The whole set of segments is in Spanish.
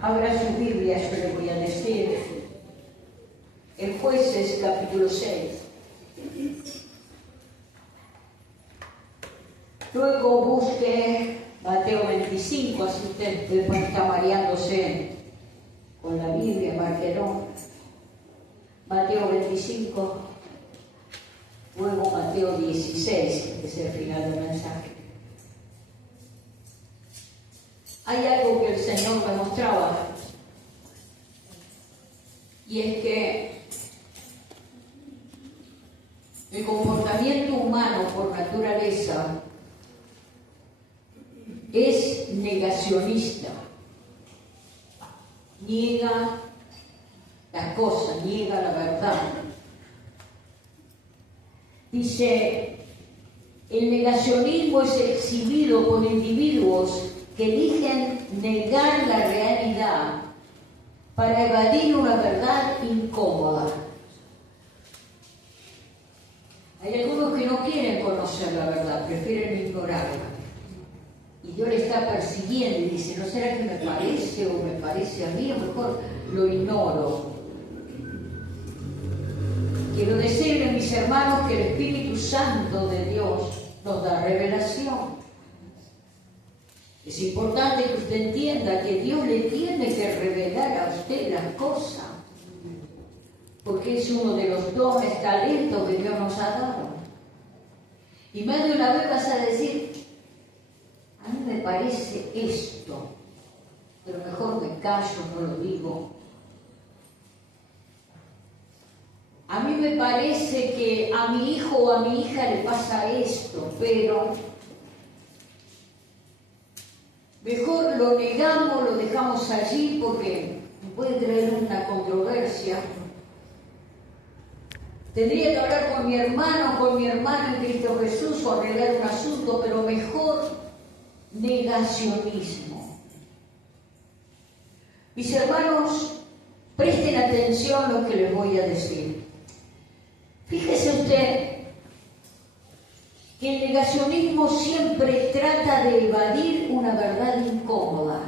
Abra su Biblia, yo le voy a decir, en Jueces capítulo 6. Luego busque Mateo 25, así usted después está mareándose con la Biblia, marquerón. Mateo 25, luego Mateo 16, que es el final del mensaje. Hay algo que el Señor me mostraba, y es que el comportamiento humano por naturaleza es negacionista, niega las cosas, niega la verdad. Dice, el negacionismo es exhibido por individuos que eligen negar la realidad para evadir una verdad incómoda. Hay algunos que no quieren conocer la verdad, prefieren ignorarla. Y Dios le está persiguiendo y dice, ¿no será que me parece o me parece a mí? O mejor lo ignoro. Quiero decirle, mis hermanos, que el Espíritu Santo de Dios nos da revelación. Es importante que usted entienda que Dios le tiene que revelar a usted las cosas, porque es uno de los dones, talentos que Dios nos ha dado. Y más de una vez vas a decir, a mí me parece esto, pero mejor me callo, no lo digo. A mí me parece que a mi hijo o a mi hija le pasa esto, pero mejor lo negamos, lo dejamos allí porque puede traer una controversia. Tendría que hablar con mi hermano en Cristo Jesús o arreglar un asunto, pero mejor negacionismo. Mis hermanos, presten atención a lo que les voy a decir. Fíjese usted que el negacionismo siempre trata de evadir una verdad incómoda.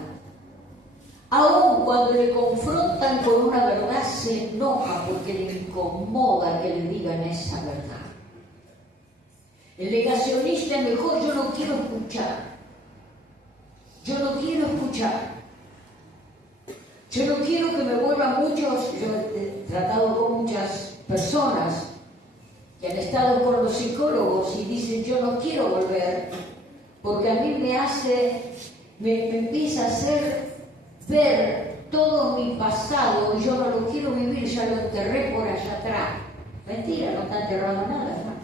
Aun cuando le confrontan con una verdad, se enoja porque le incomoda que le digan esa verdad. El negacionista es mejor, yo no quiero escuchar. Yo no quiero escuchar. Yo no quiero que me vuelvan muchos. Yo he tratado con muchas personas que han estado con los psicólogos y dicen, yo no quiero volver, porque a mí me empieza a hacer ver todo mi pasado y yo no lo quiero vivir, ya lo enterré por allá atrás. Mentira, no está enterrado nada, hermano.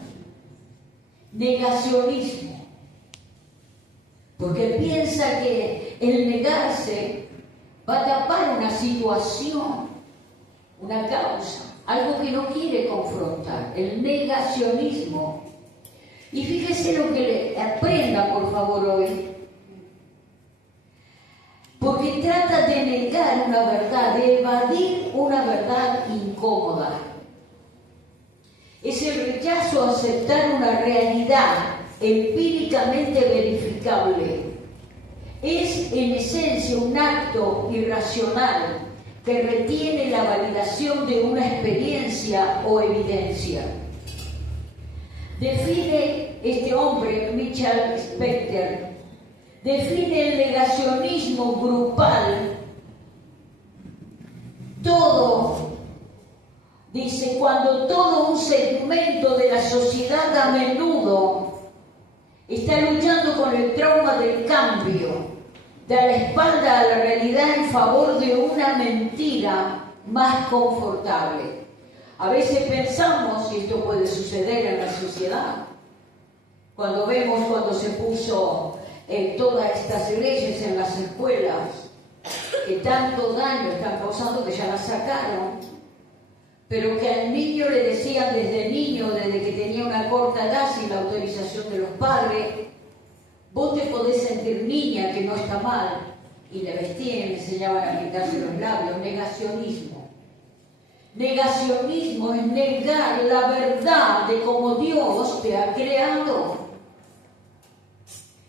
Negacionismo. Porque piensa que el negarse va a tapar una situación, una causa, algo que no quiere confrontar, el negacionismo. Y fíjese lo que le aprenda, por favor, hoy. Porque trata de negar una verdad, de evadir una verdad incómoda. Es el rechazo a aceptar una realidad empíricamente verificable. Es en esencia un acto irracional que retiene la validación de una experiencia o evidencia. Define este hombre, Michael Specter, define el negacionismo grupal. Dice, cuando todo un segmento de la sociedad a menudo está luchando con el trauma del cambio, da la espalda a la realidad en favor de una mentira más confortable. A veces pensamos, y esto puede suceder en la sociedad, cuando se puso todas estas leyes en las escuelas, que tanto daño están causando que ya las sacaron, pero que al niño le decían desde niño, desde que tenía una corta edad, sin la autorización de los padres, vos te podés sentir niña, que no está mal, y le vestían, le enseñaban a quitarse los labios. Negacionismo. Negacionismo es negar la verdad de cómo Dios te ha creado.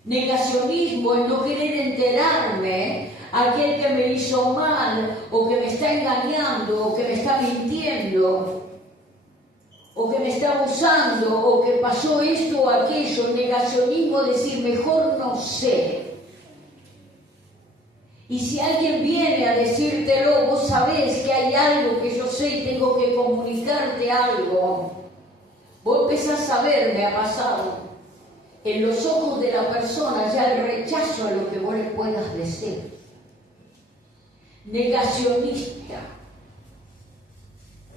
Negacionismo es no querer enterarme aquel que me hizo mal, o que me está engañando, o que me está mintiendo, o que me está abusando, o que pasó esto o aquello. Negacionismo, decir mejor no sé. Y si alguien viene a decírtelo, vos sabés que hay algo que yo sé y tengo que comunicarte algo. Vos empezás a ver, me ha pasado, en los ojos de la persona ya el rechazo a lo que vos le puedas decir. Negacionista.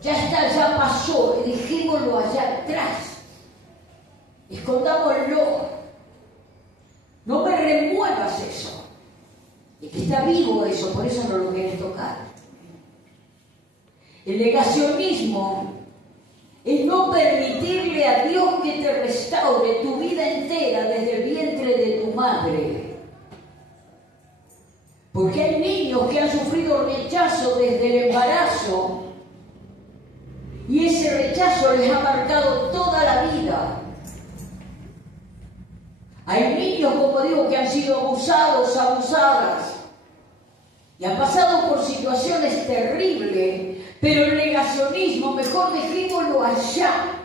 Ya está, ya pasó, dejémoslo allá atrás. Escondámoslo. No me remuevas eso. Y que está vivo eso, por eso no lo querés tocar. El negacionismo es no permitirle a Dios que te restaure tu vida entera desde el vientre de tu madre. Porque hay niños que han sufrido rechazo desde el embarazo y ese rechazo les ha marcado toda la vida. Hay niños, como digo, que han sido abusados, abusadas y han pasado por situaciones terribles, pero el negacionismo, mejor dejémoslo allá.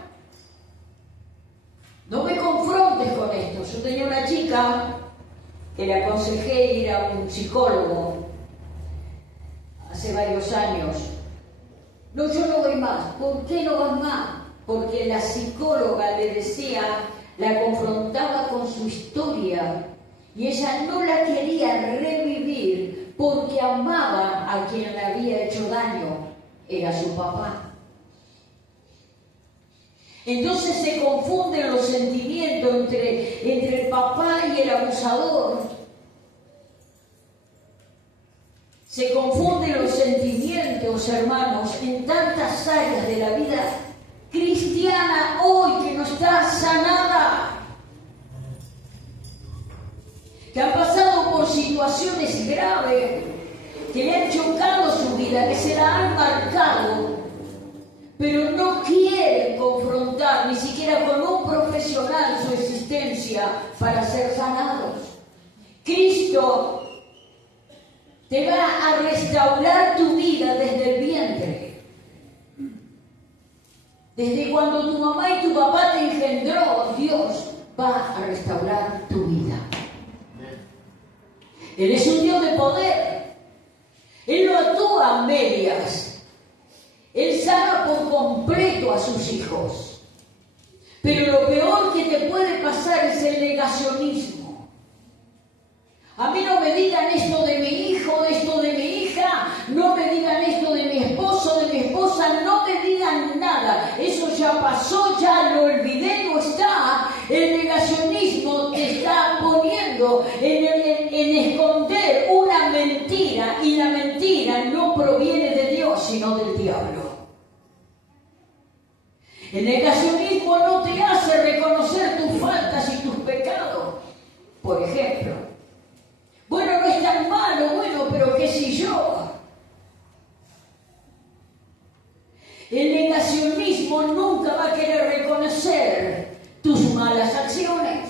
No me confrontes con esto. Yo tenía una chica que le aconsejé ir a un psicólogo hace varios años. No, yo no voy más. ¿Por qué no vas más? Porque la psicóloga le decía, la confrontaba con su historia y ella no la quería revivir porque amaba a quien le había hecho daño, era su papá. Entonces se confunden los sentimientos entre el papá y el abusador. Se confunden los sentimientos, hermanos, en tantas áreas de la vida cristiana hoy que no está sanada, que han pasado por situaciones graves, que le han chocado su vida, que se la han marcado, pero no quieren confrontar ni siquiera con un profesional su existencia para ser sanados. Cristo te va a restaurar tu vida desde el vientre. Desde cuando tu mamá y tu papá te engendró, Dios va a restaurar tu vida. Él es un Dios de poder. Él no actúa a medias. Él sana por completo a sus hijos. Pero lo peor que te puede pasar es el negacionismo. A mí no me digan esto de mi hijo, esto de mi hija, no me digan esto de mi esposo, de mi esposa, no me digan nada. Eso ya pasó, ya lo olvidé, no está. El negacionismo te está poniendo en esconder una mentira, y la mentira no proviene de Dios, sino del diablo. El negacionismo no te hace reconocer tus faltas y tus pecados. Por ejemplo, bueno, no es tan malo, bueno, pero qué sé yo. El negacionismo nunca va a querer reconocer tus malas acciones.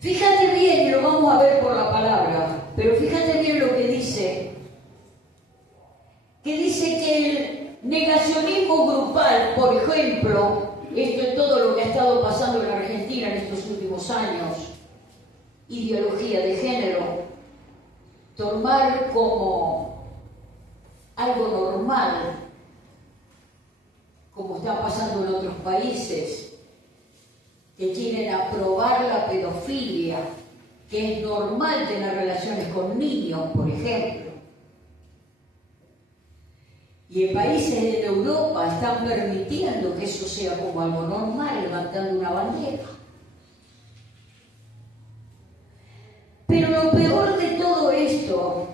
Fíjate bien, y lo vamos a ver por la palabra, pero fíjate bien lo que dice que el negacionismo grupal, por ejemplo, esto es todo lo que ha estado pasando en la Argentina en estos últimos años, ideología de género, tomar como algo normal, como está pasando en otros países, que quieren aprobar la pedofilia, que es normal tener relaciones con niños, por ejemplo. Y en países de Europa están permitiendo que eso sea como algo normal, levantando una bandera. Pero lo peor de todo esto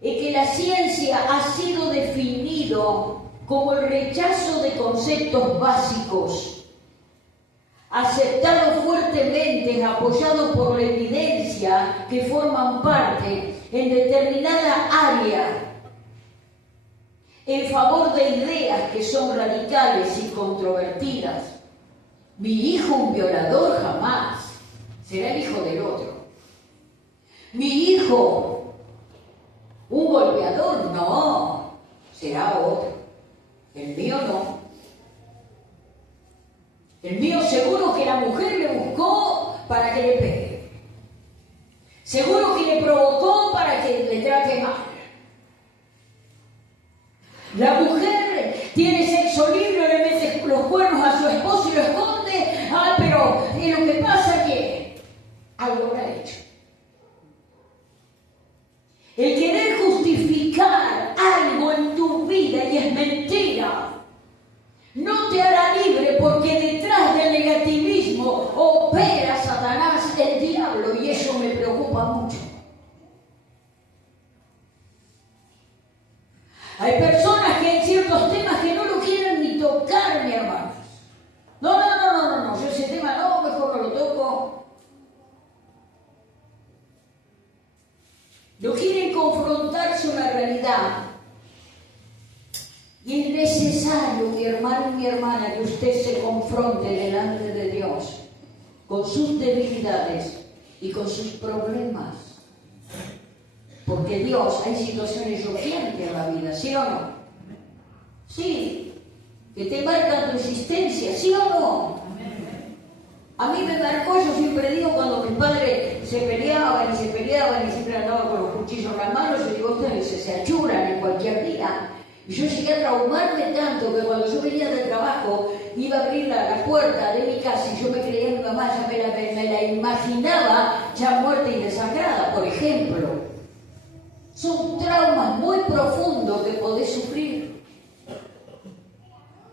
es que la ciencia ha sido definido como el rechazo de conceptos básicos, aceptado fuertemente, apoyado por la evidencia, que forman parte en determinada área, en favor de ideas que son radicales y controvertidas. Mi hijo un violador, jamás. será el hijo del otro. Mi hijo, un golpeador, no, será otro. El mío no. El mío seguro que la mujer le buscó para que le pegue. Seguro que le provocó para que le trate mal. La mujer tiene sexo libre, le mete los cuernos a su esposo y lo esconde. Ah, pero lo que pasa es que algo habrá hecho. El querer justificar algo en tu vida y es mentira, no te hará libre, porque detrás del negativismo opera Satanás, el diablo, y eso me preocupa mucho. Hay personas que en ciertos temas que no lo quieren ni tocar, mi hermano. No, yo ese tema no, mejor no lo toco. No quieren confrontarse una realidad. Y es necesario, mi hermano y mi hermana, que usted se confronte delante de Dios con sus debilidades y con sus problemas. Porque Dios, hay situaciones urgentes en la vida, ¿sí o no? Sí, que te marcan tu existencia, ¿sí o no? A mí me marcó, yo siempre digo, cuando mis padres se peleaban y siempre andaban con los cuchillos en las manos, yo digo, ustedes se achuran en cualquier día. Y yo llegué a traumarme tanto que cuando yo venía del trabajo, iba a abrir la puerta de mi casa y yo me creía mi mamá, ya me la imaginaba ya muerta y desangrada, por ejemplo. Son traumas muy profundos que podés sufrir.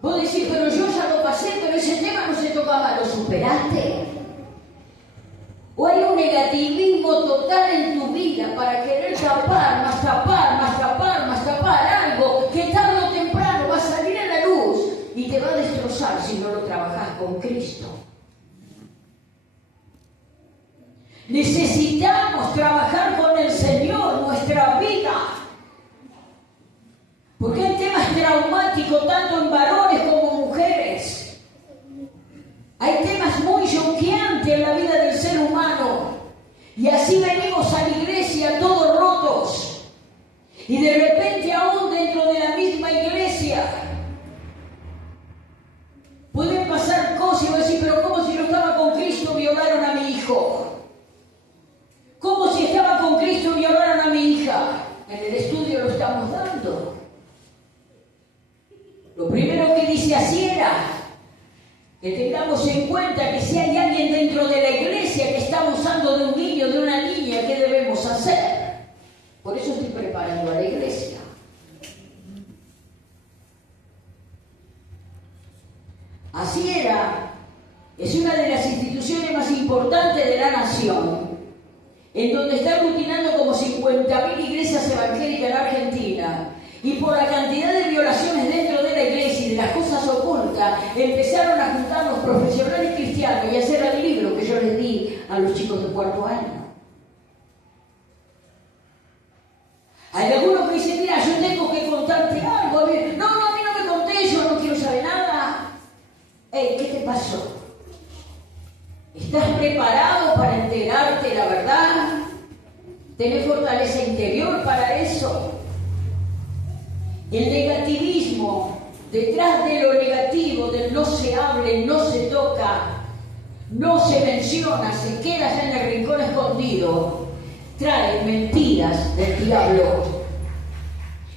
Vos decís, pero yo ya lo pasé, pero ese tema no se tocaba, ¿lo superaste? O hay un negativismo total en tu vida para querer tapar algo que tarde o temprano va a salir a la luz y te va a destrozar si no lo trabajas con Cristo. Necesitamos trabajar con el Señor nuestra vida. Porque hay temas traumáticos tanto en varones como mujeres. Hay temas muy choqueantes en la vida del ser humano. Y así venimos a la iglesia todos rotos. Y de repente aún dentro de la misma iglesia pueden pasar cosas y voy a decir, pero ¿cómo si yo estaba con Cristo violaron a mi hijo? ¿Cómo si estaba con Cristo violaron a mi hija? En el estudio lo estamos dando. Lo primero que dice así era que tengamos en cuenta que si hay alguien dentro de la iglesia que está abusando de un niño, de una niña, ¿qué debemos hacer? Por eso estoy preparando a la iglesia. Así era. Es una de las instituciones más importantes de la nación, en donde está aglutinando como 50.000 iglesias evangélicas en Argentina. Y por la cantidad de violaciones dentro de la iglesia y de las cosas ocultas, empezaron a juntar los profesionales cristianos y a hacer el libro que yo les di a los chicos de 4º año. Hay algunos que dicen, mira, yo tengo que contarte algo. A mí no me conté, yo no quiero saber nada. ¿Qué te pasó? ¿Estás preparado para enterarte de la verdad? ¿Tenés fortaleza interior para eso? El negativismo, detrás de lo negativo, del no se hable, no se toca, no se menciona, se queda allá en el rincón escondido, trae mentiras del diablo.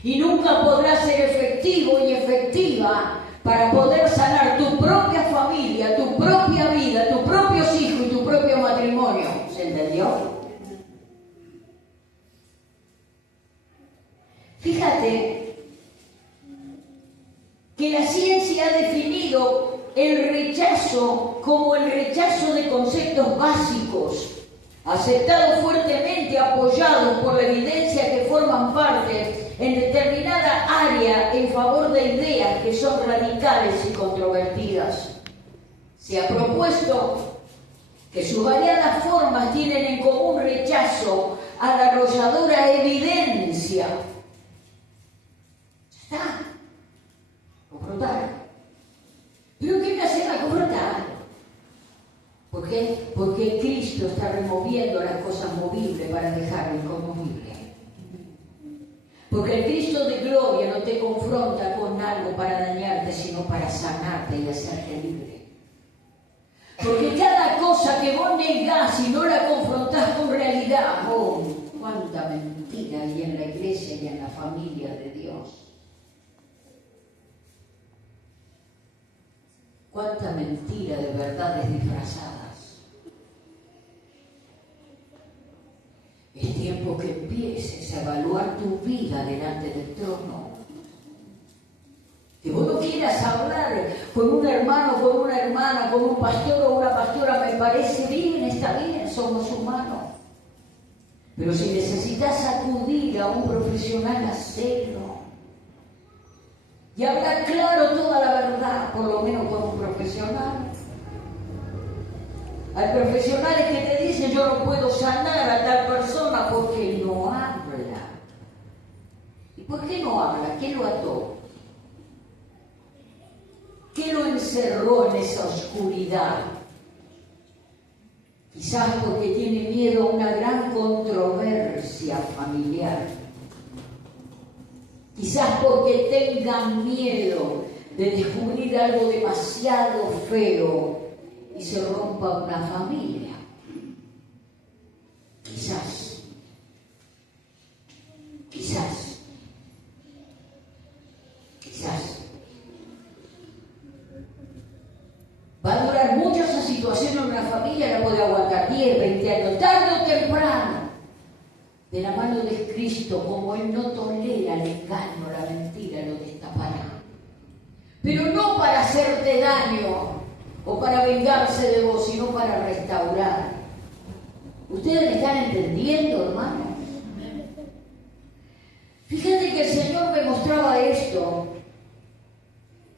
Y nunca podrá ser efectivo y efectiva para poder sanar tu propia familia, tu propia vida, tus propios hijos y tu propio matrimonio. ¿Se entendió? Fíjate que la ciencia ha definido el rechazo como el rechazo de conceptos básicos, aceptados fuertemente, apoyados por la evidencia que forman parte en determinada área en favor de ideas que son radicales y controvertidas. Se ha propuesto que sus variadas formas tienen en común rechazo a la arrolladora evidencia. Ya está. Confrontar. ¿Pero qué me hace a confrontar? ¿Por qué? Porque Cristo Cristo está removiendo las cosas movibles para dejar lo inconmovible. Porque el Cristo de gloria no te confronta con algo para dañarte, sino para sanarte y hacerte libre. Porque cada cosa que vos negás y no la confrontás con realidad, oh, cuánta mentira hay en la iglesia y en la familia de Dios. Cuánta mentira de verdades disfrazadas. Es tiempo que empieces a evaluar tu vida delante del trono. Que vos no quieras hablar con un hermano, con una hermana, con un pastor o una pastora, me parece bien, está bien, somos humanos. Pero si necesitas acudir a un profesional, hacelo. Y hablar claro toda la verdad, por lo menos con un profesional. Hay profesionales que te dicen, yo no puedo sanar a tal persona porque no habla. ¿Y por qué no habla? ¿Qué lo ató? ¿Qué lo encerró en esa oscuridad? Quizás porque tiene miedo a una gran controversia familiar. Quizás porque tengan miedo de descubrir algo demasiado feo y se rompa una familia. Quizás. Va a durar mucho esa situación en una familia, la puede aguantar 10, 20 años, tarde o temprano. De la mano de Cristo, como Él no tolera el engaño, la mentira, lo destapará. Pero no para hacerte daño o para vengarse de vos, sino para restaurar. ¿Ustedes me están entendiendo, hermanos? Fíjate que el Señor me mostraba esto.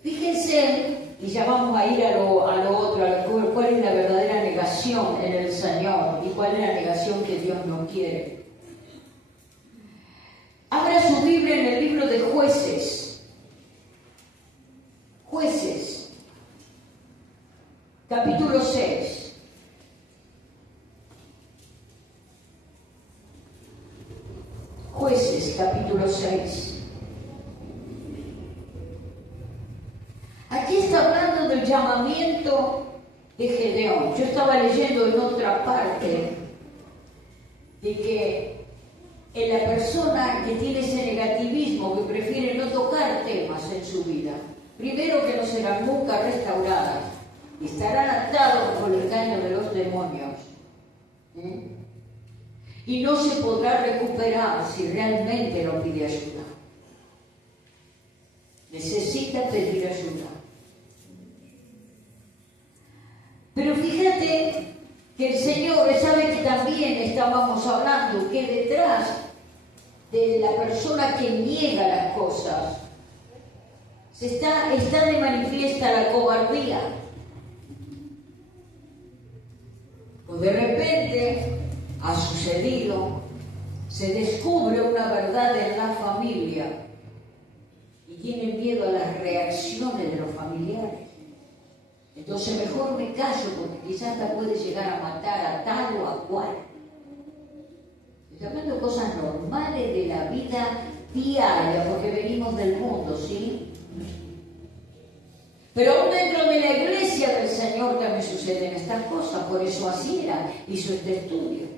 Fíjense, y ya vamos a ir a lo otro, cuál es la verdadera negación en el Señor y cuál es la negación que Dios no quiere. Abra su Biblia en el libro de Jueces. Jueces, capítulo 6. Jueces, capítulo 6. Aquí está hablando del llamamiento de Gedeón. Yo estaba leyendo en otra parte de que en la persona que tiene ese negativismo, que prefiere no tocar temas en su vida, primero que no serán nunca restauradas, estarán atados por el engaño de los demonios. Y no se podrá recuperar si realmente no pide ayuda. Necesita pedir ayuda. Pero fíjate que el Señor sabe que también estábamos hablando que detrás de la persona que niega las cosas está de manifiesta la cobardía. Pues de repente ha sucedido, se descubre una verdad en la familia y tienen miedo a las reacciones de los familiares. Entonces mejor me callo porque quizás la puede llegar a matar a tal o a cual. Estoy hablando de cosas normales de la vida diaria porque venimos del mundo, ¿sí? Pero aún dentro de la iglesia del Señor también suceden estas cosas. Por eso así hizo este estudio.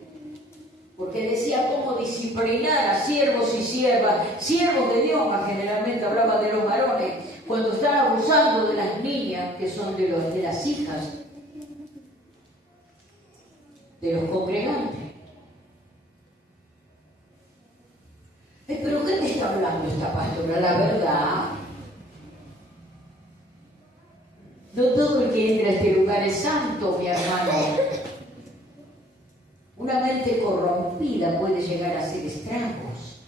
Porque decía cómo disciplinar a siervos y siervas, siervos de Dios, más generalmente hablaba de los varones, cuando están abusando de las niñas, que son de las hijas de los congregantes. ¿Pero qué me está hablando esta pastora? La verdad. No todo el que entra a este lugar es santo, mi hermano. Una mente corrompida puede llegar a hacer estragos.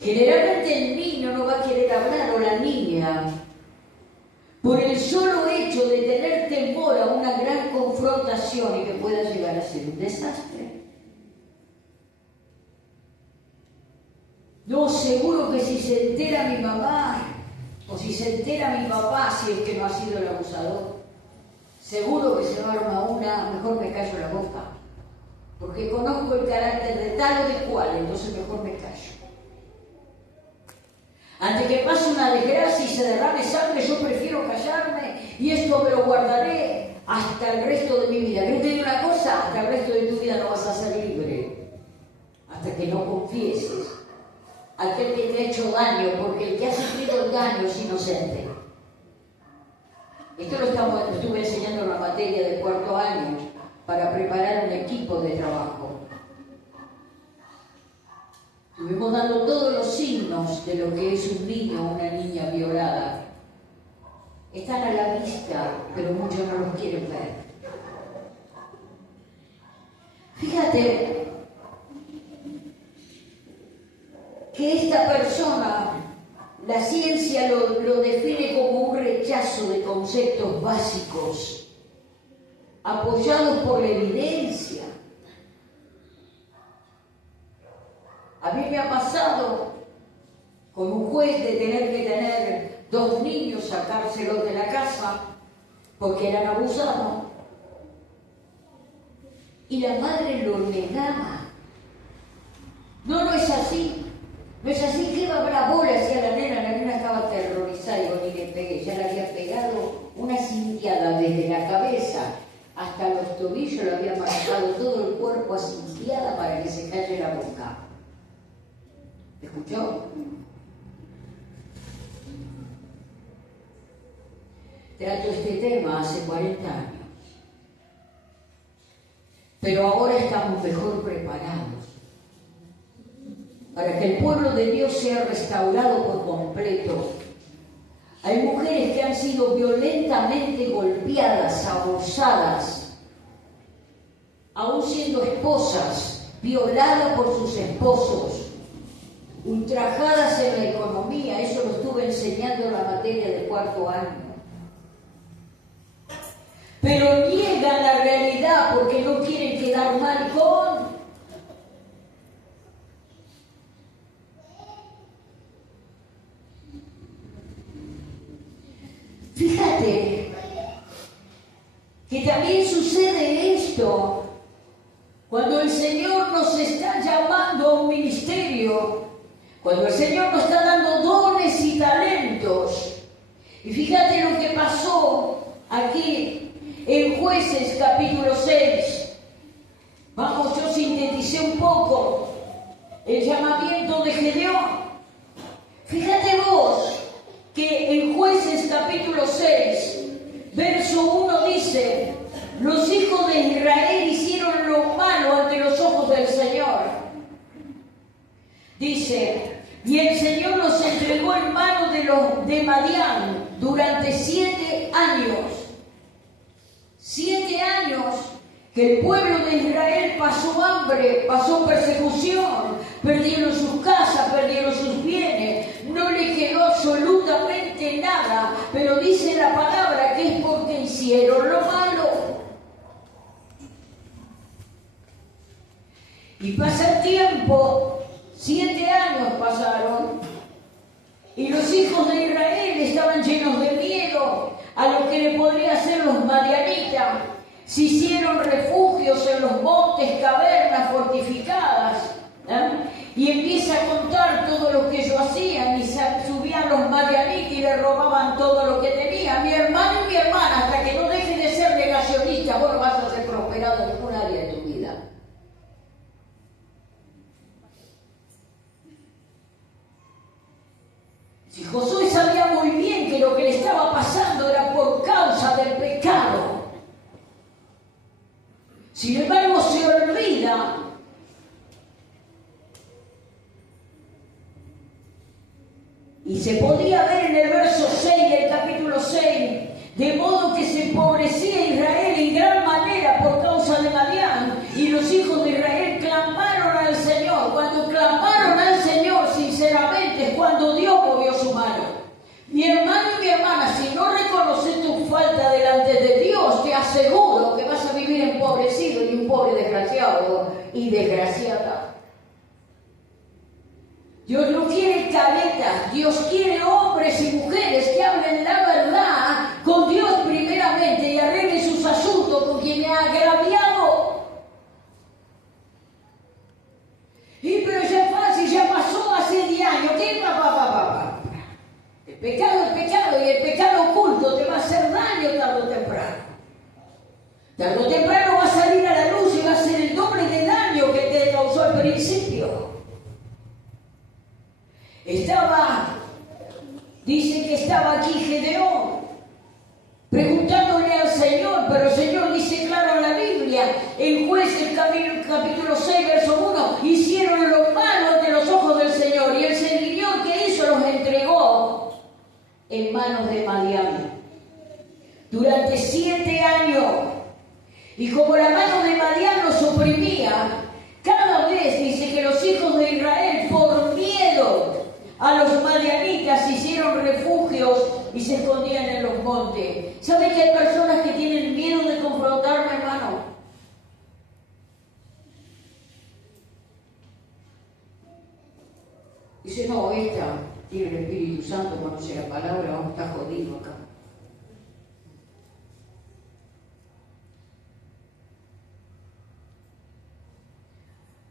Generalmente el niño no va a querer hablar, o la niña, por el solo hecho de tener temor a una gran confrontación y que pueda llegar a ser un desastre. No, seguro que si se entera mi mamá, o si se entera mi papá, si es que no ha sido el abusador, seguro que se va a armar una, mejor me callo la boca, porque conozco el carácter de tal o de cual, entonces mejor me callo. Antes que pase una desgracia y se derrame sangre, yo prefiero callarme y esto me lo guardaré hasta el resto de mi vida. Yo te digo una cosa, hasta el resto de tu vida no vas a ser libre, hasta que no confieses a aquel que te ha hecho daño, porque el que ha sufrido el daño es inocente. Esto lo estuve enseñando en la materia del cuarto año para preparar un equipo de trabajo. Estuvimos dando todos los signos de lo que es un niño o una niña violada. Están a la vista, pero muchos no los quieren ver. Fíjate que esta persona, la ciencia lo define como un rechazo de conceptos básicos, apoyados por la evidencia. A mí me ha pasado con un juez de tener que tener 2 niños, sacárselos de la casa porque eran abusados. Y la madre lo negaba. No es así. No es así. ¿Qué va a haber bola? Decía la nena estaba aterrorizada y yo ni le pegué. Ya le había pegado una cintiada desde la cabeza hasta los tobillos, le había marcado todo el cuerpo a cintiada para que se calle la boca. ¿Escuchó? Trato este tema hace 40 años. Pero ahora estamos mejor preparados para que el pueblo de Dios sea restaurado por completo. Hay mujeres que han sido violentamente golpeadas, abusadas, aún siendo esposas, violadas por sus esposos, ultrajadas en la economía. Eso lo estuve enseñando en la materia del cuarto año. Pero niegan la realidad porque no quieren quedar mal con. Fíjate que también sucede esto cuando el Señor nos está llamando a un ministerio, cuando el Señor nos está dando dones y talentos. Y fíjate lo que pasó aquí en Jueces capítulo 6. Vamos, yo sinteticé un poco el llamamiento de Gedeón. Fíjate vos que en Jueces capítulo 6, verso 1 dice: los hijos de Israel hicieron lo malo ante los ojos del Señor. Dice: y el Señor los entregó en manos de los de Madián durante 7 años. 7 años que el pueblo de Israel pasó hambre, pasó persecución, perdieron sus casas, perdieron sus bienes, no le quedó absolutamente nada, pero dice la palabra que es porque hicieron lo malo. Y pasa el tiempo, 7 años pasaron, y los hijos de Israel estaban llenos de miedo a lo que le podría hacer los madianitas. Se hicieron refugios en los montes, cavernas fortificadas, y empieza a contar todo lo que ellos hacían, y subían los madianitas y le robaban todo lo que tenía. Mi hermano y mi hermana, hasta que no dejes de ser negacionista, vos no vas a ser prosperado en ningún área de tu vida. Si Josué sabía muy bien que lo que le estaba pasando era por causa del pecado, sin embargo se olvida y se podía ver en el verso 6 del capítulo 6, de modo que se empobrecía Israel en gran manera por causa de Madián, y los hijos de Israel clamaron al Señor. Cuando clamaron al Señor sinceramente es cuando Dios movió su mano. Mi hermano y mi hermana, si no reconoces tu falta delante de Dios, te aseguro que vas a vivir empobrecido y un pobre desgraciado y desgraciada. Dios no quiere caretas, Dios quiere hombres y mujeres hablen la verdad con Dios primeramente y arreglen sus asuntos con quien me ha agraviado. Y pero ya es fácil, ya pasó hace 10 años. ¿Qué va? El pecado es pecado y el pecado oculto te va a hacer daño tarde o temprano. Tarde o temprano va a salir a la luz y va a ser el doble de daño que te causó al principio. Dice que estaba aquí Gedeón, preguntándole al Señor, pero el Señor dice claro en la Biblia, en Jueces capítulo 6, verso 1, hicieron lo malo ante los ojos del Señor, y el Señor que hizo los entregó en manos de Madián durante 7 años. Y como la mano de Madián los oprimía, cada vez dice que los hijos de Israel, por miedo a los madianitas, hicieron refugios y se escondían en los montes. ¿Sabe que hay personas que tienen miedo de confrontarme, hermano? Dice, no, esta tiene el Espíritu Santo, conoce la palabra, vamos a estar jodidos acá.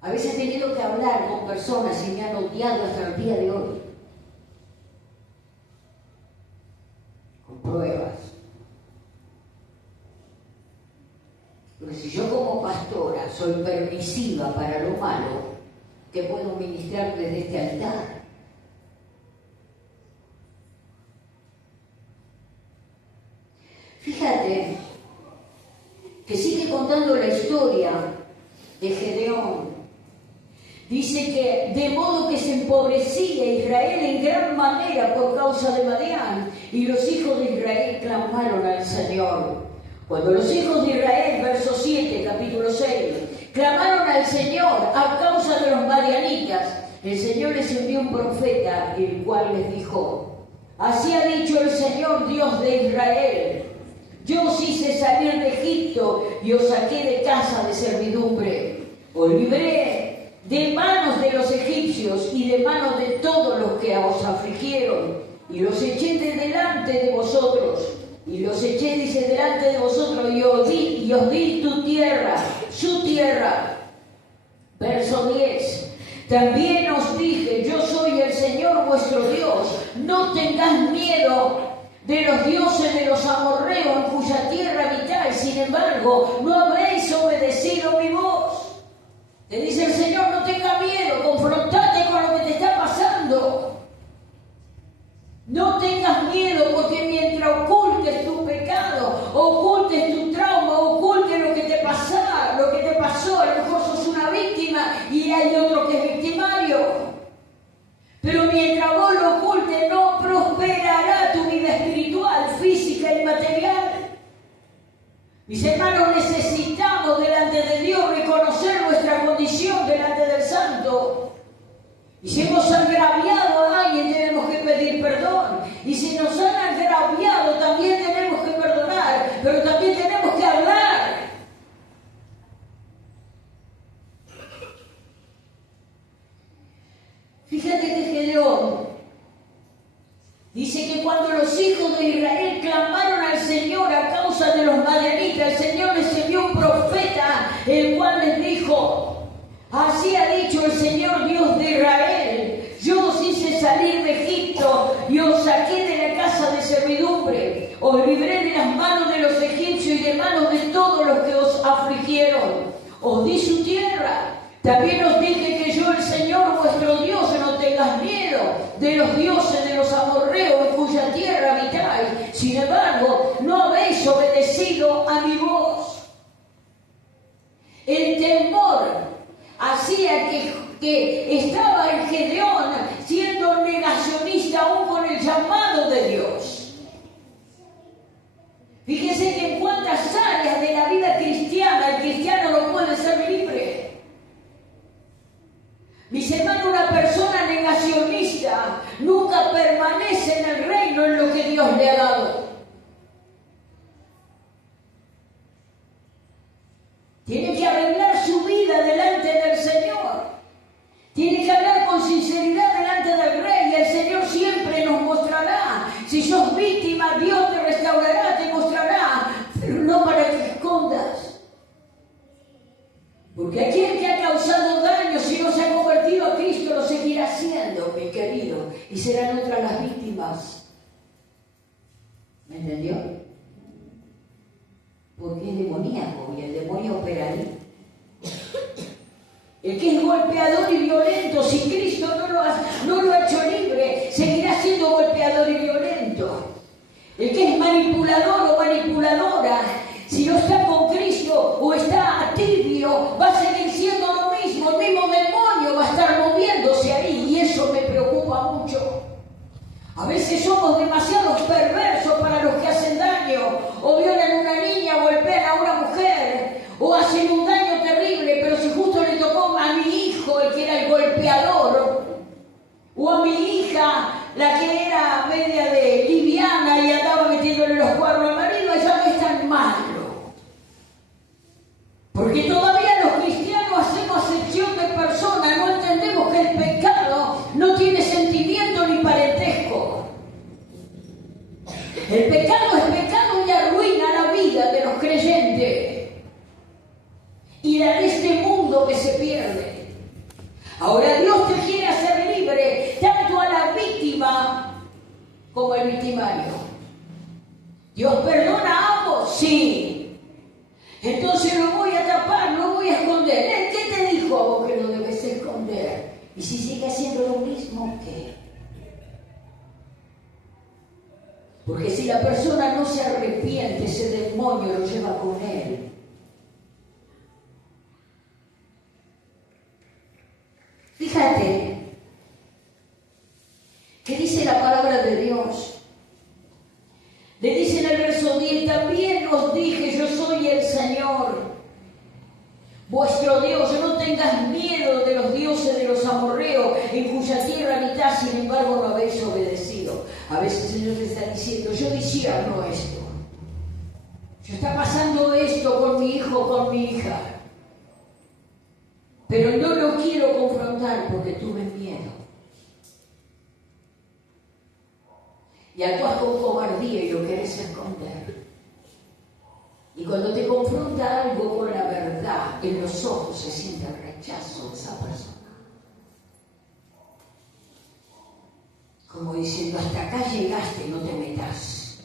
A veces he tenido que hablar con personas y me han odiado hasta el día de hoy. Con pruebas. Porque si yo como pastora soy permisiva para lo malo, ¿qué puedo ministrar desde este altar? Fíjate que sigue contando la historia de Gedeón. Dice que de modo que se empobrecía Israel en gran manera por causa de Madián, y los hijos de Israel clamaron al Señor. Cuando los hijos de Israel, verso 7, capítulo 6, clamaron al Señor a causa de los madianitas, el Señor les envió un profeta, el cual les dijo: así ha dicho el Señor Dios de Israel: yo os hice salir de Egipto y os saqué de casa de servidumbre. Os libré de manos de los egipcios y de manos de todos los que os afligieron, y los eché de delante de vosotros, y los eché, dice, delante de vosotros, y os di tu tierra, su tierra. Verso 10. También os dije: yo soy el Señor vuestro Dios, no tengáis miedo de los dioses de los amorreos en cuya tierra habitáis, sin embargo, no habréis obedecido mi voz. Te dice el Señor: no tengas miedo, confrontate con lo que te está pasando. No tengas miedo, porque mientras ocultes tu pecado, ocultes tu trauma, ocultes lo que te pasó, a lo mejor sos una víctima y hay otro que es victimario. Pero mientras vos lo ocultes, no prosperará tu vida espiritual, física y material. Mis hermanos, necesitamos delante de Dios reconocer nuestra condición delante del Santo. Y si hemos agraviado a alguien, tenemos que pedir perdón. Y si nos han agraviado, también tenemos que perdonar, pero también tenemos que hablar. Fíjate que Gedeón dice que cuando los hijos de Israel clamaron al Señor a causa de los madianitas, el Señor les envió un profeta, el cual les dijo: así ha dicho el Señor Dios de Israel: yo os hice salir de Egipto y os saqué de la casa de servidumbre, os libré de las manos de los egipcios y de manos de todos los que os afligieron, os di su tierra. También os dije que yo, el Señor vuestro Dios, no tengas miedo de los dioses de los amorreos en cuya tierra habitáis. Sin embargo, no habéis obedecido a mi voz. El temor hacía que estaba en Gedeón siendo negacionista aún con el llamado de Dios. Fíjense que en cuántas áreas de la vida cristiana el cristiano no puede ser libre. Mis hermanos, una persona negacionista nunca permanece en el reino, en lo que Dios le ha dado. Tiene que arreglar su vida delante del Señor. Tiene que hablar con sinceridad delante del Rey, y el Señor siempre nos mostrará si sos víctima romper ahí. El que es golpeador y violento, si Cristo no lo ha hecho libre, seguirá siendo golpeador y violento. El que es manipulador o manipuladora, si no está con Cristo o está tibio, va a seguir siendo lo mismo. El mismo demonio va a estar moviéndose ahí, y eso me preocupa mucho. A veces somos demasiados perversos para los que hacen daño, o violan a una niña, golpean a una mujer, o hacen un daño terrible, pero si justo le tocó a mi hijo, el que era el golpeador, o a mi hija, la que era media de liviana y andaba metiéndole los cuernos al marido, ella no es tan malo. Porque todavía los cristianos hacemos acepción de personas, no entendemos que el pecado no tiene sentimiento ni parentesco. El pecado es pecado y arruina la vida de los creyentes y la de este mundo que se pierde. Ahora Dios te quiere hacer libre tanto a la víctima como al victimario. ¿Dios perdona a ambos? Sí. Entonces lo voy a tapar, lo voy a esconder. ¿Qué te dijo a vos que lo debes esconder? Y si sigue haciendo lo mismo, ¿qué? Porque si la persona no se arrepiente, ese demonio lo lleva con él. Fíjate que dice la palabra de Dios. Le dice en el verso 10, también os dije, yo soy el Señor, vuestro Dios. No tengas miedo de los dioses de los amorreos, en cuya tierra habitás, sin embargo no habéis obedecido. A veces el Señor te está diciendo, yo discierno esto. Yo está pasando esto con mi hijo, con mi hija. Pero no lo quiero confrontar porque tuve miedo. Y actúas con cobardía y lo querés esconder. Y cuando te confronta algo con la verdad, en los ojos se siente el rechazo de esa persona. Como diciendo, hasta acá llegaste, no te metas.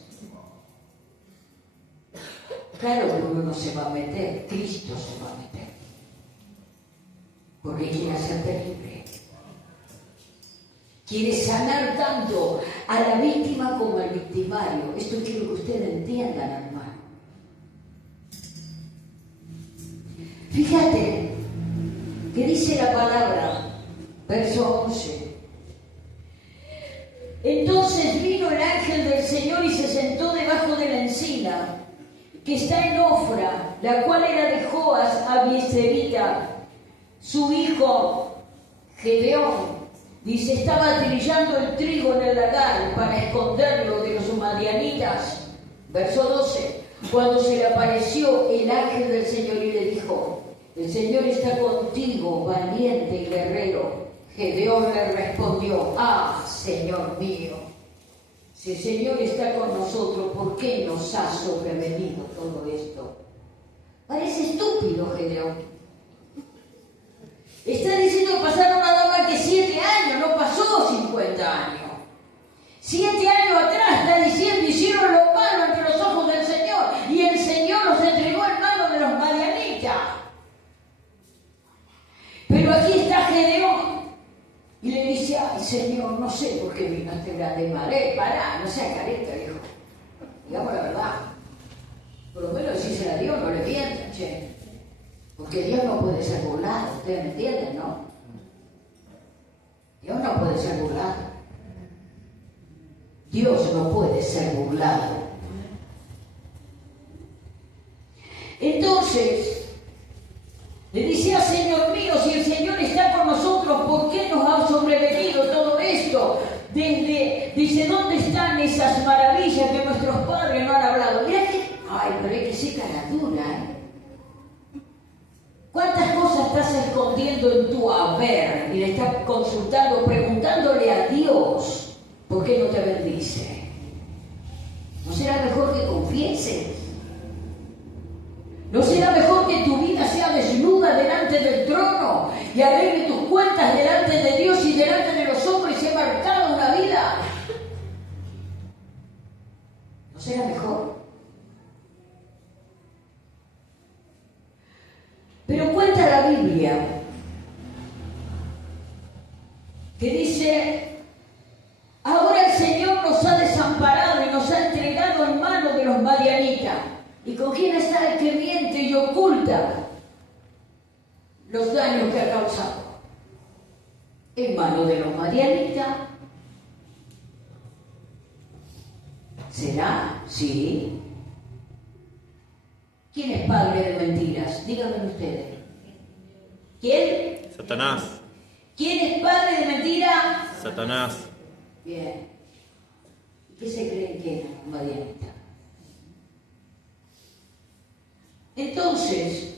Claro que uno no se va a meter, Cristo se va a meter. Porque quiere hacerte libre. Quiere sanar tanto a la víctima como al victimario. Esto quiero que ustedes entiendan, hermano. Fíjate que dice la palabra, verso 11. Entonces vino el ángel del Señor y se sentó debajo de la encina, que está en Ofra, la cual era de Joas Abieserita, su hijo Gedeón. Dice, estaba trillando el trigo en el lagar para esconderlo de los madianitas. Verso 12. Cuando se le apareció el ángel del Señor y le dijo, el Señor está contigo, valiente y guerrero. Gedeón le respondió, ah, Señor mío, si el Señor está con nosotros, ¿por qué nos ha sobrevenido todo esto? Parece estúpido, Gedeón. Está diciendo que pasaron nada más que 7 años, no pasó 50 años. 7 años atrás está diciendo, hicieron lo malo ante los ojos del Señor, y el Señor los entregó en manos de los madianitas. Pero aquí está Gedeón, y le dice, ay Señor, no sé por qué vino este grande mal. Pará, no sea careta, hijo. Digamos la verdad. Por lo menos decísela a Dios, no le mientan, che. Porque Dios no puede ser burlado, ustedes me entienden, ¿no? Dios no puede ser burlado. Dios no puede ser burlado. Entonces, le decía, Señor mío, si el Señor está con nosotros, ¿por qué nos ha sobrevenido todo esto? Dice, ¿dónde están esas maravillas que nuestros padres no han hablado? Mira que, ay, pero hay que ser cara dura, ¿eh? ¿Cuántas cosas estás escondiendo en tu haber y le estás consultando, preguntándole a Dios por qué no te bendice? ¿No será mejor que confieses? ¿No será mejor que tu vida sea desnuda delante del trono y arregle tus cuentas delante de Dios y delante de los hombres y sea marcada una vida? ¿No será mejor? Biblia que dice: ahora el Señor nos ha desamparado y nos ha entregado en manos de los madianitas. ¿Y con quién está el que miente y oculta los daños que ha causado? En manos de los madianitas. ¿Será? Sí. ¿Quién es padre de mentiras? Díganme ustedes. ¿Quién? Satanás. ¿Quién es padre de mentiras? Satanás. Bien. ¿Y qué se creen que es los madianitas? Entonces,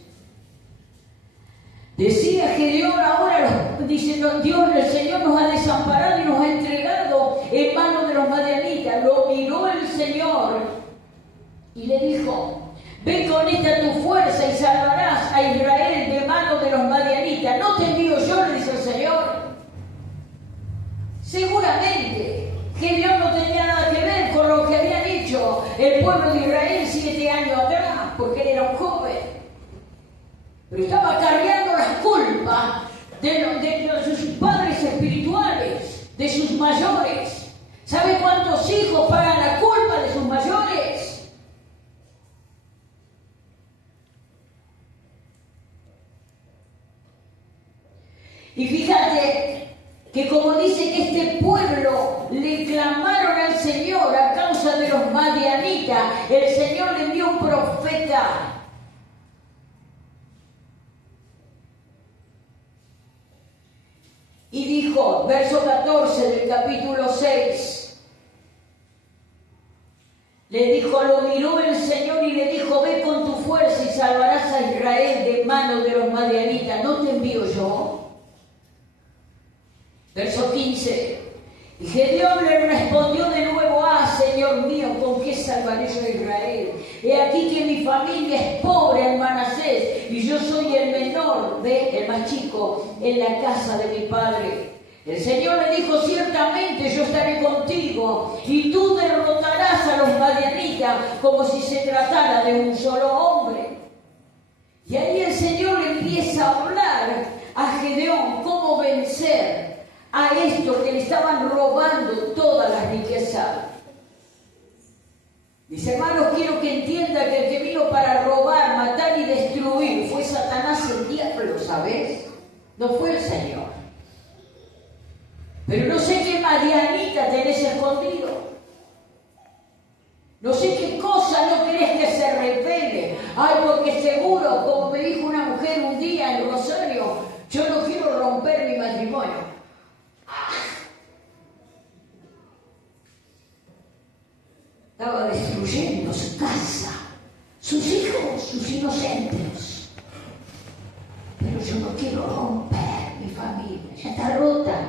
decía Gedeón, ahora dice Dios, el Señor nos ha desamparado y nos ha entregado en manos de los madianitas. Lo miró el Señor y le dijo: ve con esta tu fuerza y salvarás a Israel de manos de los madianitas. ¿No te envío yo?, le dice el Señor. Seguramente Gedeón no tenía nada que ver con lo que habían hecho el pueblo de Israel 7 años atrás, porque él era un joven. Pero estaba cargando las culpas de sus padres espirituales, de sus mayores. ¿Sabe cuántos hijos pagan la culpa de sus mayores? Y fíjate que como dice que este pueblo le clamaron al Señor a causa de los madianitas, el Señor le envió un profeta. Y dijo, verso 14 del capítulo 6, le dijo, lo miró el Señor y le dijo: ve con tu fuerza y salvarás a Israel de manos de los madianitas. ¿No te envío yo? Verso 15. Y Gedeón le respondió de nuevo: Señor mío, ¿con qué salvaré yo a Israel? He aquí que mi familia es pobre en Manasés y yo soy el menor, el más chico, en la casa de mi padre. El Señor le dijo: ciertamente yo estaré contigo y tú derrotarás a los madianitas como si se tratara de un solo hombre. Y ahí el Señor le empieza a hablar a Gedeón cómo vencer a estos que le estaban robando todas las riquezas. Mis hermanos, quiero que entiendan que el que vino para robar, matar y destruir fue Satanás, el diablo, ¿sabes? No fue el Señor. Pero no sé qué madianita tenés escondido. No sé qué cosa no querés que se revele. Algo que seguro, como me dijo una mujer un día en Rosario, yo no quiero romper mi matrimonio. Estaba destruyendo su casa, sus hijos, sus inocentes. Pero yo no quiero romper mi familia, ya está rota.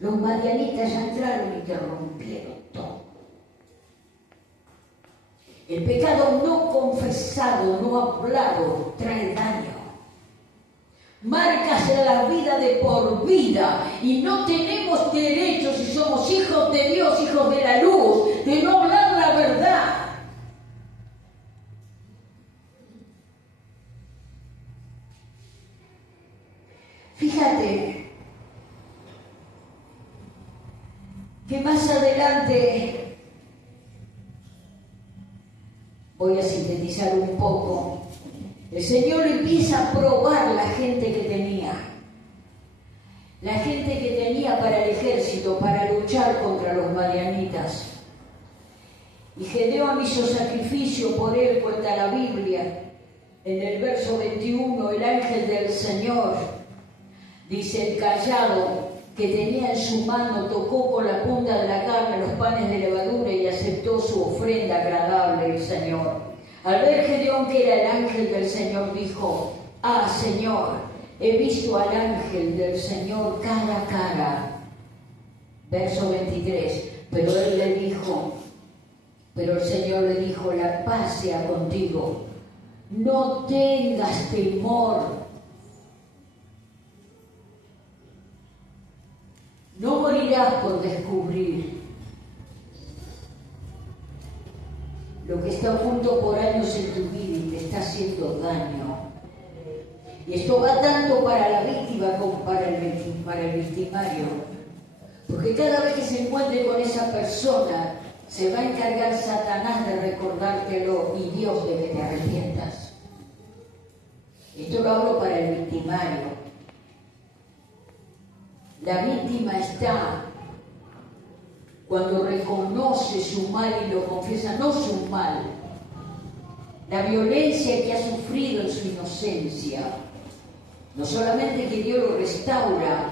Los madianitas ya entraron y te rompieron todo. El pecado no confesado, no hablado, trae daño. Marcas en la vida de por vida y no tenemos derecho, si somos hijos de Dios, hijos de la luz, de no hablar la verdad. Fíjate que más adelante voy a sintetizar un poco. El Señor empieza a probar la gente que tenía. La gente que tenía para el ejército, para luchar contra los madianitas. Y Gedeón hizo sacrificio por él, cuenta la Biblia. En el verso 21, el ángel del Señor, dice, el cayado que tenía en su mano tocó con la punta de la carne los panes de levadura y aceptó su ofrenda agradable el Señor. Al ver Gedeón que era el ángel del Señor, dijo, Señor, he visto al ángel del Señor cara a cara. Verso 23, pero el Señor le dijo, la paz sea contigo, no tengas temor. No morirás por descubrir lo que está oculto por años en tu vida y te está haciendo daño. Y esto va tanto para la víctima como para el victimario. Porque cada vez que se encuentre con esa persona, se va a encargar Satanás de recordártelo y Dios de que te arrepientas. Esto lo hablo para el victimario. La víctima está cuando reconoce su mal y lo confiesa, no su mal, la violencia que ha sufrido en su inocencia. No solamente que Dios lo restaura,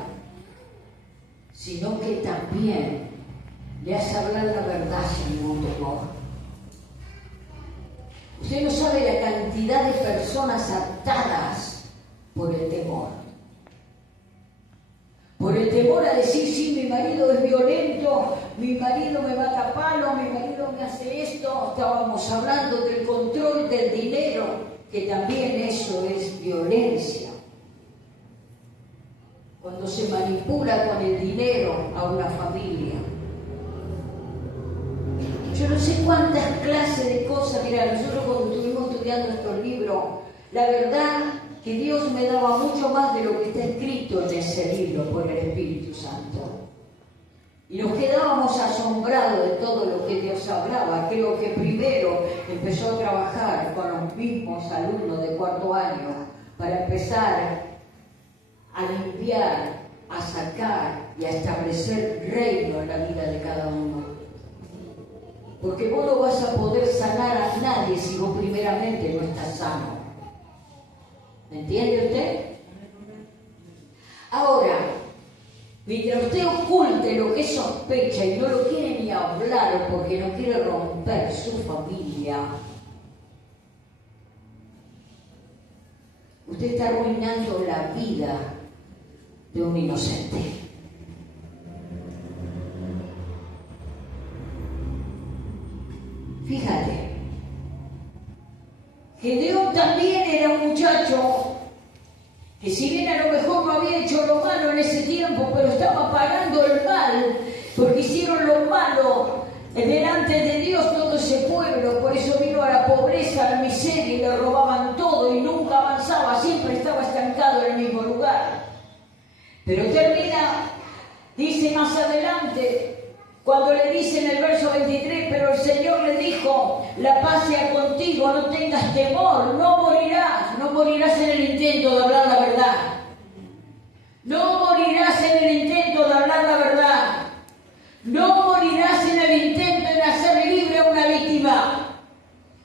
sino que también le hace hablar la verdad sin ningún temor. Usted no sabe la cantidad de personas atadas por el temor. Por el temor a decir, sí, mi marido es violento, mi marido me mata a palo, mi marido me hace esto. Estábamos hablando del control del dinero, que también eso es violencia. Cuando se manipula con el dinero a una familia. Yo no sé cuántas clases de cosas. Mira, nosotros cuando estuvimos estudiando estos libros, la verdad que Dios me daba mucho más de lo que está escrito en ese libro por el Espíritu Santo. Y nos quedábamos asombrados de todo lo que Dios hablaba. Creo que primero empezó a trabajar con los mismos alumnos de cuarto año para empezar a limpiar, a sacar y a establecer reino en la vida de cada uno. Porque vos no vas a poder sanar a nadie si vos primeramente no estás sano. ¿Me entiende usted? Ahora, mientras usted oculte lo que sospecha y no lo quiere ni hablar porque no quiere romper su familia, usted está arruinando la vida de un inocente. Fíjate, Gedeón también era un muchacho que si bien a lo mejor no había hecho lo malo en ese tiempo, pero estaba pagando el mal, porque hicieron lo malo delante de Dios todo ese pueblo. Por eso vino a la pobreza, a la miseria, y le robaban todo y nunca avanzaba, siempre estaba estancado en el mismo lugar. Pero termina, dice más adelante, cuando le dice en el verso 23, pero el Señor le dijo, la paz sea contigo, no tengas temor, no morirás en el intento de hablar la verdad. No morirás en el intento de hablar la verdad. No morirás en el intento de hacer libre a una víctima.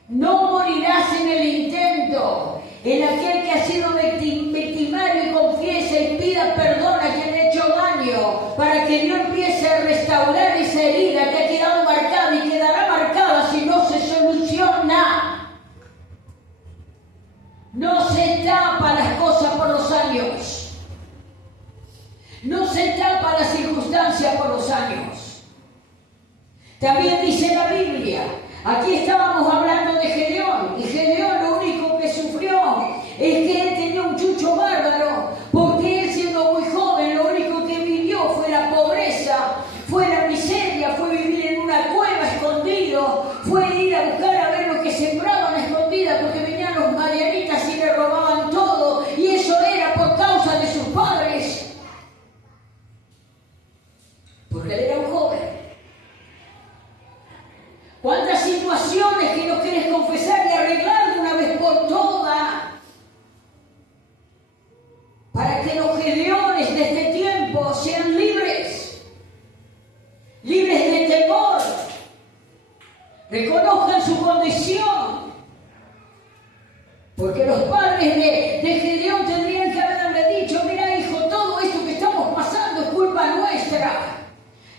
No morirás en el intento, en aquel que ha sido victimario y confiesa y pida perdón a quien le ha hecho daño, para que Dios empiece a restaurar esa herida que ha quedado marcada y quedará marcada si no se soluciona. No se tapa las cosas por los años. No se tapa las circunstancias por los años. También dice la Biblia, aquí estábamos hablando de Gedeón, y Gedeón lo único que sufrió es que él tenía un chucho bárbaro, porque él siendo muy joven lo único que vivió fue la pobreza, fue la miseria, fue vivir en una cueva escondido, fue ir a buscar a ver lo que sembraban escondidas, porque venían los madianitas y le robaban todo, y eso era por causa de sus padres, porque él era un joven. ¿Cuántas situaciones que no quieres confesar y arreglar de una vez por todas? Para que los Gedeones de este tiempo sean libres, libres de temor, reconozcan su condición. Porque los padres de Gedeón tendrían que haberle dicho, mira hijo, todo esto que estamos pasando es culpa nuestra.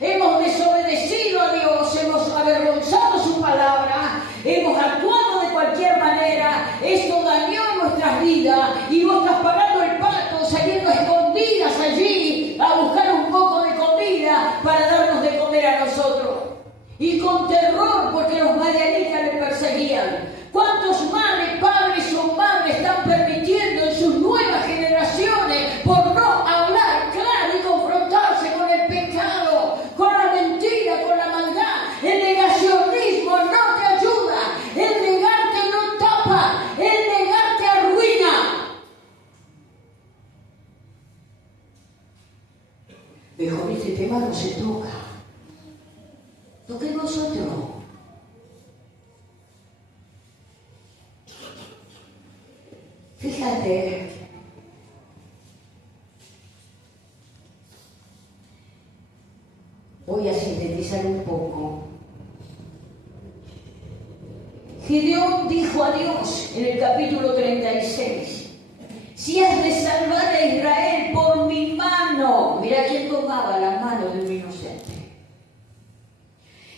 Hemos desobedecido a Dios, hemos avergonzado su palabra, hemos actuado de cualquier manera, esto dañó nuestras vidas y vos estás pagando el pato, saliendo escondidas allí a buscar un poco de comida para darnos de comer a nosotros. Y con terror, porque los madianitas le perseguían. ¿Cuántos padres o madres están permitiendo en sus nuevas generaciones por no hablar claro y confrontarse con el pecado, con la mentira, con la maldad? El negacionismo no te ayuda, el negarte no tapa, el negarte arruina. Dijo, este tema no se toca. Toquemos otro. Fíjate, voy a sintetizar un poco. Gedeón dijo a Dios en el capítulo 36, si has de salvar a Israel por mi mano, mira quién tomaba la mano de un inocente.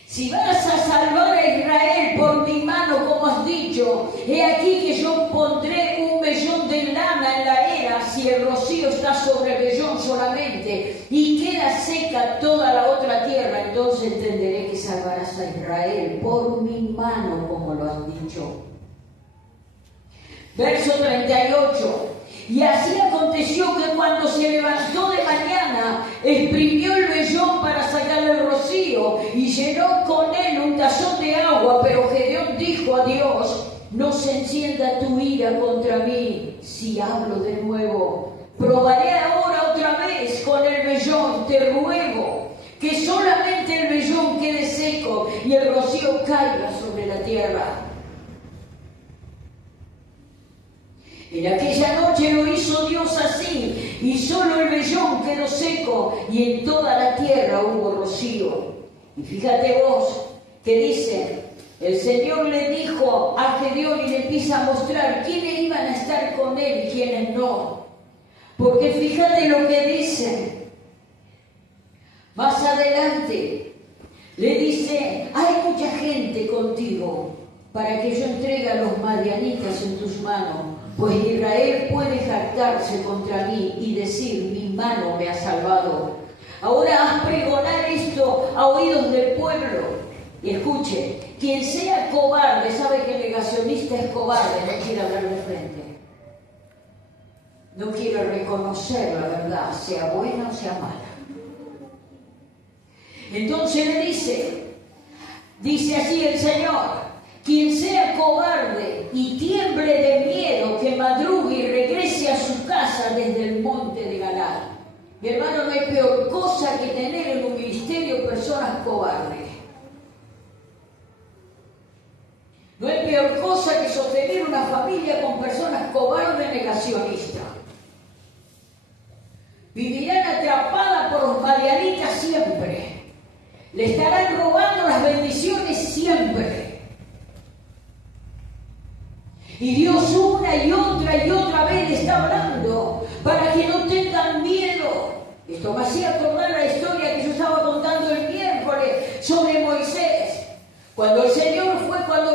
Si vas a salvar a Israel por mi mano, como has dicho, he aquí que yo pondré un vellón de lana en la era, si el rocío está sobre el vellón solamente, y queda seca toda la otra tierra, entonces entenderé que salvarás a Israel por mi mano, como lo has dicho. Verso 38. Y así aconteció que cuando se levantó de mañana, exprimió el vellón para sacar el rocío y llenó con él un tazón de agua, pero Gedeón dijo a Dios, no se encienda tu ira contra mí si hablo de nuevo. Probaré ahora otra vez con el vellón, te ruego que solamente el vellón quede seco y el rocío caiga sobre la tierra. En aquella noche lo hizo Dios así, y solo el vellón quedó seco, y en toda la tierra hubo rocío. Y fíjate vos, que dice, el Señor le dijo a Gedeón y le empieza a mostrar quiénes iban a estar con él y quiénes no. Porque fíjate lo que dice. Más adelante, le dice, hay mucha gente contigo para que yo entregue a los madianitas en tus manos. Pues Israel puede jactarse contra mí y decir, mi mano me ha salvado. Ahora haz pregonar esto a oídos del pueblo. Y escuche, quien sea cobarde, sabe que el negacionista es cobarde, no quiere hablar de frente. No quiere reconocer la verdad, sea buena o sea mala. Entonces le dice así el Señor, quien sea cobarde y tiemble de miedo, que madrugue y regrese a su casa desde el monte de Galaad. Mi hermano, no hay peor cosa que tener en un ministerio personas cobardes. No hay peor cosa que sostener una familia con personas cobardes negacionistas. Vivirán atrapadas por los madianitas siempre. Le estarán robando las bendiciones siempre. Y Dios una y otra vez le está hablando para que no tengan miedo. Esto me hacía acordar la historia que yo estaba contando el miércoles sobre Moisés. Cuando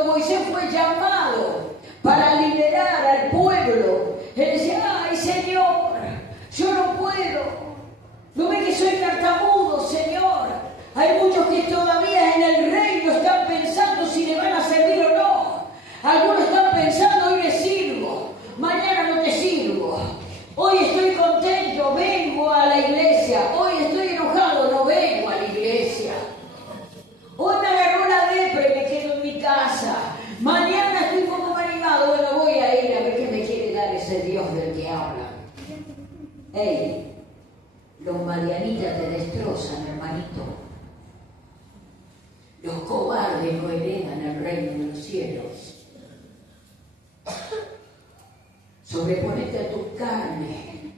Moisés fue llamado para liberar al pueblo, él decía, ay Señor, yo no puedo. ¿No ve que soy tartamudo, Señor? Hay muchos que todavía en el reino están pensando si le van a servir o no. Algunos están pensando, hoy le sirvo, mañana no te sirvo. Hoy estoy contento, vengo a la iglesia. Hoy estoy enojado, no vengo a la iglesia. Hoy me agarró la depre y me quedo en mi casa. Mañana estoy un poco animado, bueno, voy a ir a ver qué me quiere dar ese Dios del que habla. Ey, los madianitas te destrozan, hermanito. Los cobardes no heredan el reino de los cielos. Sobreponete a tu carne,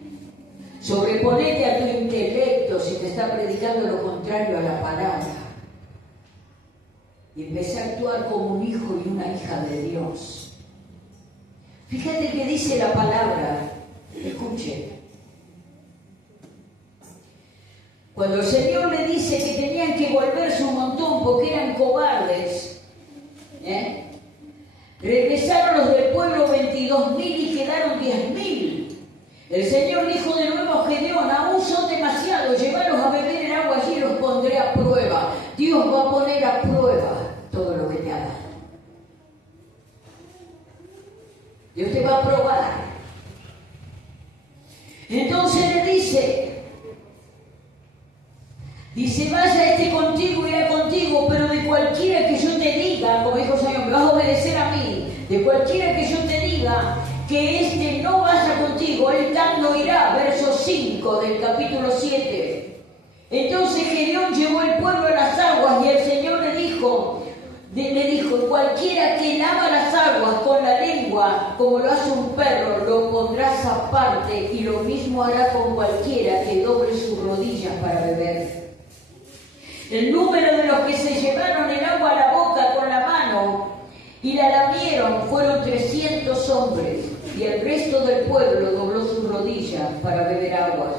sobreponete a tu intelecto si te está predicando lo contrario a la palabra, y empecé a actuar como un hijo y una hija de Dios. Fíjate que dice la palabra, escuche, cuando el Señor le dice que tenían que volverse un montón porque eran cobardes, regresaron los del pueblo 22.000 y quedaron 10.000. El Señor dijo de nuevo a Gedeón, aún son demasiados, llévalos a beber el agua allí y los pondré a prueba. Dios va a poner a prueba todo lo que te ha dado. Dios te va a probar. Entonces le dice, vaya contigo, irá contigo, pero de cualquiera que yo te diga, como dijo el Señor, me vas a obedecer a mí, de cualquiera que yo te diga que no vaya contigo, él tal no irá. Verso 5 del capítulo 7. Entonces Gedeón llevó el pueblo a las aguas y el Señor le dijo, cualquiera que lava las aguas con la lengua, como lo hace un perro, lo pondrás aparte, y lo mismo hará con cualquiera que doble sus rodillas para beber. El número de los que se llevaron el agua a la boca con la mano y la lamieron fueron 300 hombres, y el resto del pueblo dobló sus rodillas para beber agua.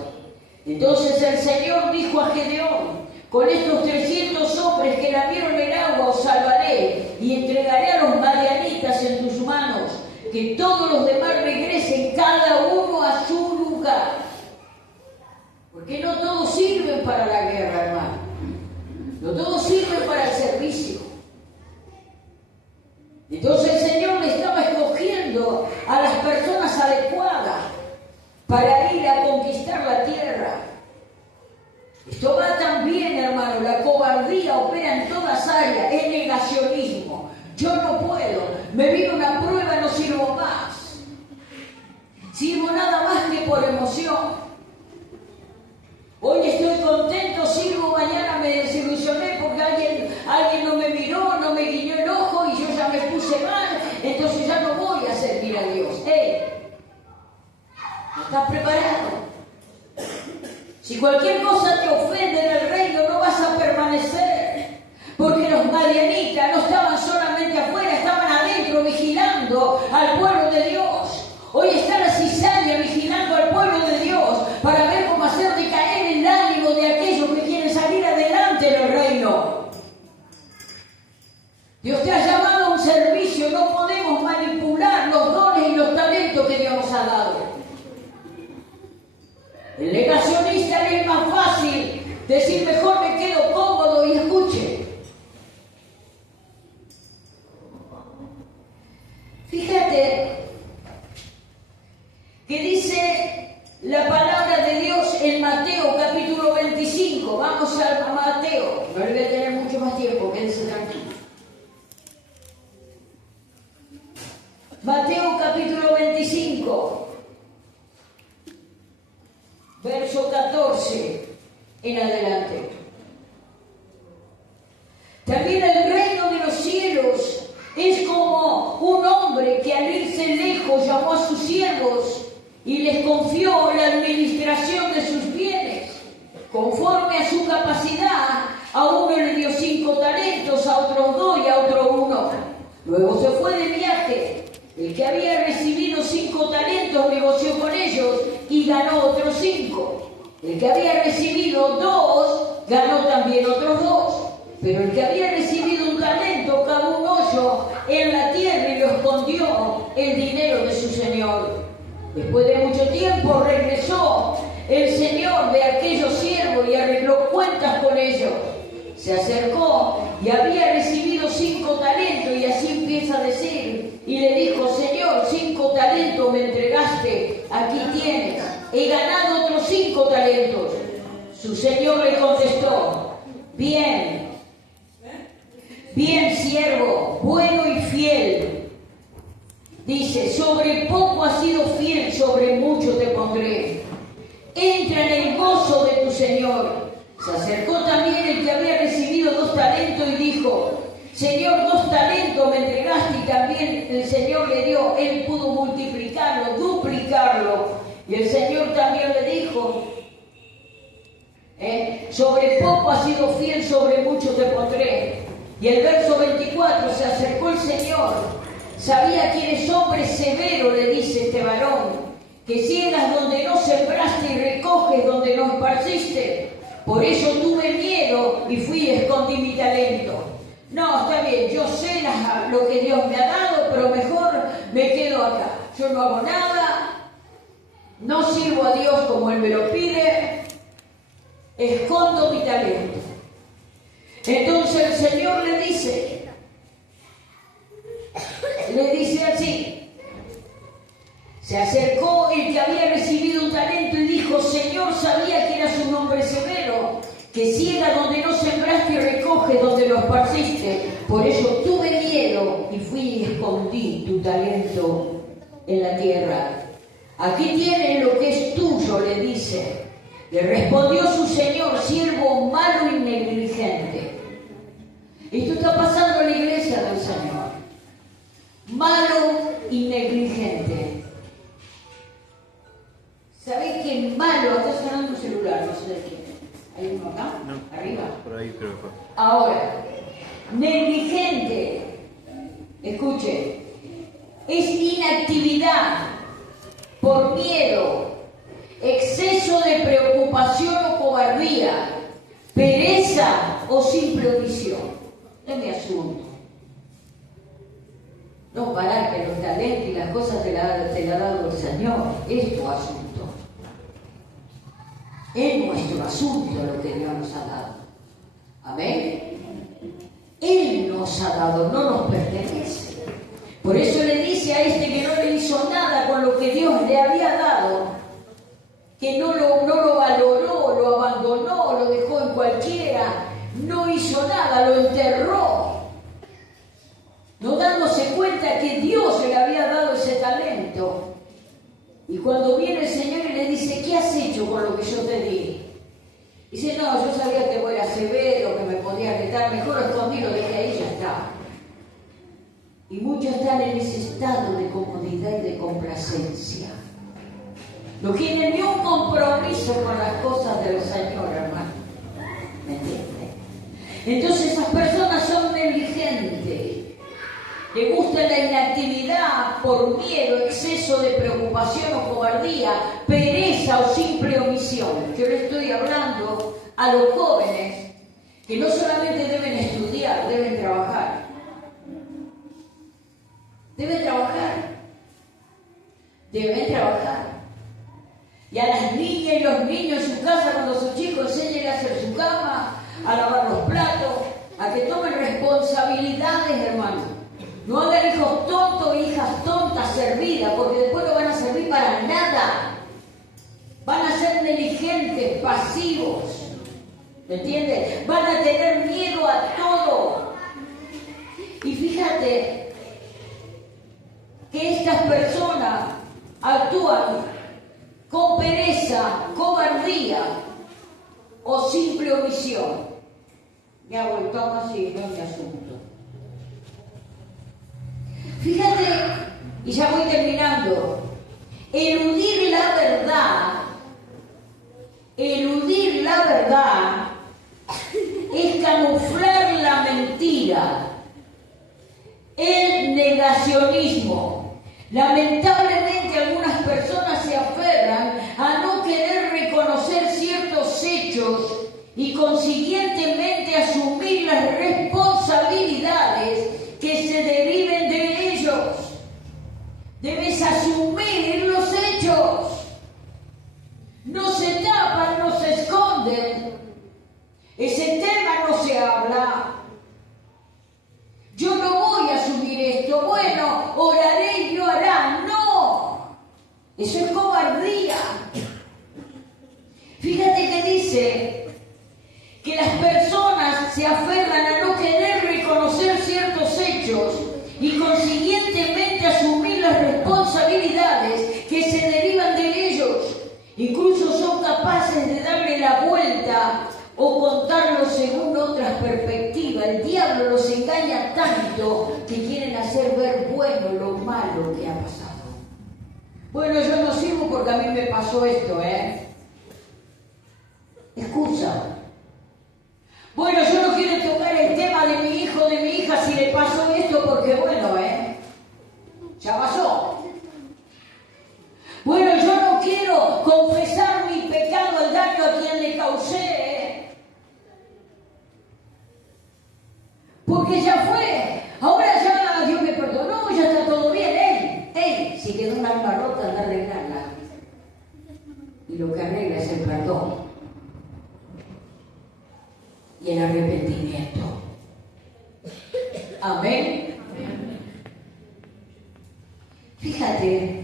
Entonces el Señor dijo a Gedeón, con estos 300 hombres que lamieron el agua os salvaré, y entregaré a los madianitas en tus manos, que todos los demás regresen cada uno a su lugar. Porque no todos sirven para la guerra, hermano. No todos sirven para el servicio. Entonces el Señor le estaba escogiendo a las personas adecuadas para ir a conquistar la tierra. Esto va también, hermano, la cobardía opera en todas áreas, es negacionismo. Yo no puedo, me vino una prueba, no sirvo más. Sirvo nada más que por emoción. Hoy estoy contento, sirvo, mañana me desilusioné porque alguien no me miró, no me guiñó el ojo y yo ya me puse mal, entonces ya no voy a servir a Dios. ¿No estás preparado? Si cualquier cosa te ofende en el reino, no vas a permanecer. Porque los madianitas no estaban solamente afuera, estaban adentro vigilando al pueblo de Dios. Hoy está la cizaña vigilando al pueblo de Dios para ver cómo hacer decaer el ánimo de aquellos que quieren salir adelante en el reino. Dios te ha llamado a un servicio, no podemos manipular los dones y los talentos que Dios nos ha dado. El negacionista le es más fácil decir mejor me quedo cómodo y escuche. Fíjate que dice la palabra de Dios en Mateo capítulo 25. Vamos a Mateo. No le voy a tener mucho más tiempo, quédense tranquilos. Mateo capítulo 25. Verso 14 en adelante. También el reino de los cielos es como un hombre que al irse lejos llamó a sus siervos y les confió la administración de sus bienes. Conforme a su capacidad, a uno le dio 5 talentos, a otros 2 y a otro 1. Luego se fue de viaje. El que había recibido 5 talentos negoció con ellos y ganó otros 5. El que había recibido 2 ganó también otros 2. Pero el que había recibido un talento cavó un hoyo en la tierra y lo escondió el dinero de su señor. Después de mucho tiempo regresó el señor de aquellos siervos y arregló cuentas con ellos. Se acercó y había recibido 5 talentos, y así empieza a decir, y le dijo: Señor, 5 talentos me entregaste, aquí tienes, he ganado otros 5 talentos. Su señor le contestó: bien, siervo, bueno y fiel. Dice: sobre poco has sido fiel, sobre mucho te pondré. Entra en el gozo de tu señor. Se acercó también el que había recibido 2 talentos y dijo: Señor, 2 talentos me entregaste, y también el Señor le dio. Él pudo multiplicarlo, duplicarlo. Y el Señor también le dijo: sobre poco has sido fiel, sobre mucho te pondré. Y el verso 24, se acercó el Señor. Sabía que eres hombre severo, le dice este varón, que ciegas donde no sembraste y recoges donde no esparciste. Por eso tuve miedo y fui y escondí mi talento. No, está bien, yo sé lo que Dios me ha dado, pero mejor me quedo acá. Yo no hago nada, no sirvo a Dios como Él me lo pide, escondo mi talento. Entonces el Señor le dice así: se acercó el que había recibido un talento y dijo: Señor, sabía que eras un hombre severo, que ciega donde no sembraste y recoges donde lo esparciste. Por eso tuve miedo y fui y escondí tu talento en la tierra. Aquí tienes lo que es tuyo, le dice. Le respondió su señor: siervo ¿Hay uno acá? No, Arriba. por ahí creo que fue. Ahora, negligente, escuche, es inactividad por miedo, exceso de preocupación o cobardía, pereza o simple omisión. No es mi asunto. No parar que los talentos y las cosas te la ha dado el Señor. Es tu asunto. Es nuestro asunto lo que Dios nos ha dado. Amén. Él nos ha dado, no nos pertenece. Por eso le dice a este que no le hizo nada con lo que Dios le había dado, que no lo valoró, lo abandonó, lo dejó en cualquiera, no hizo nada, lo enterró, no dándose cuenta que Dios le había dado ese talento. Y cuando viene el Señor y le dice, ¿qué has hecho con lo que yo te di? Dice, no, yo sabía que vos eras severo, que me podías quitar, mejor lo escondí, lo dejé ahí, ya está. Y muchos están en ese estado de comodidad y de complacencia. No tienen ni un compromiso con las cosas del Señor, hermano. ¿Me entiendes? Entonces esas personas son negligentes. Le gusta la inactividad por miedo, exceso de preocupación o cobardía, pereza o simple omisión. Yo le estoy hablando a los jóvenes que no solamente deben estudiar, deben trabajar. Deben trabajar. Deben trabajar. Y a las niñas y los niños en su casa, cuando sus chicos enseñen a hacer su cama, a lavar los platos, a que tomen responsabilidades, hermano. No hagan hijos tontos, hijas tontas servidas, porque después no van a servir para nada. Van a ser negligentes, pasivos. ¿Me entiendes? Van a tener miedo a todo. Y fíjate que estas personas actúan con pereza, cobardía o simple omisión. Me hago el tono así, no es mi asunto. Fíjate, y ya voy terminando, eludir la verdad es camuflar la mentira, el negacionismo. Lamentablemente algunas personas se aferran a no querer reconocer ciertos hechos y consiguientemente asumir las responsabilidades que se deriven de ellos. Debes asumir los hechos. No se tapan, no se esconden. Ese tema no se habla. Yo no voy a asumir esto. Bueno, oraré y lo hará. No. Eso es cobardía. Fíjate que dice que las personas se aferran a no querer reconocer ciertos hechos y consiguientemente asumir las responsabilidades que se derivan de ellos. Incluso son capaces de darle la vuelta o contarlo según otras perspectivas. El diablo los engaña tanto que quieren hacer ver bueno lo malo que ha pasado. Bueno, yo no sirvo porque a mí me pasó esto, Escucha. Bueno, yo no quiero tocar el tema de mi hijo, de mi hija, si le pasó esto, porque bueno, ya pasó. Bueno, yo no quiero confesar mi pecado, el daño a quien le causé, porque ya fue. Ahora ya Dios me perdonó, ya está todo bien. Si quedó un alma rota, anda a arreglarla. Y lo que arregla es el perdón y el arrepentimiento. Amén. Fíjate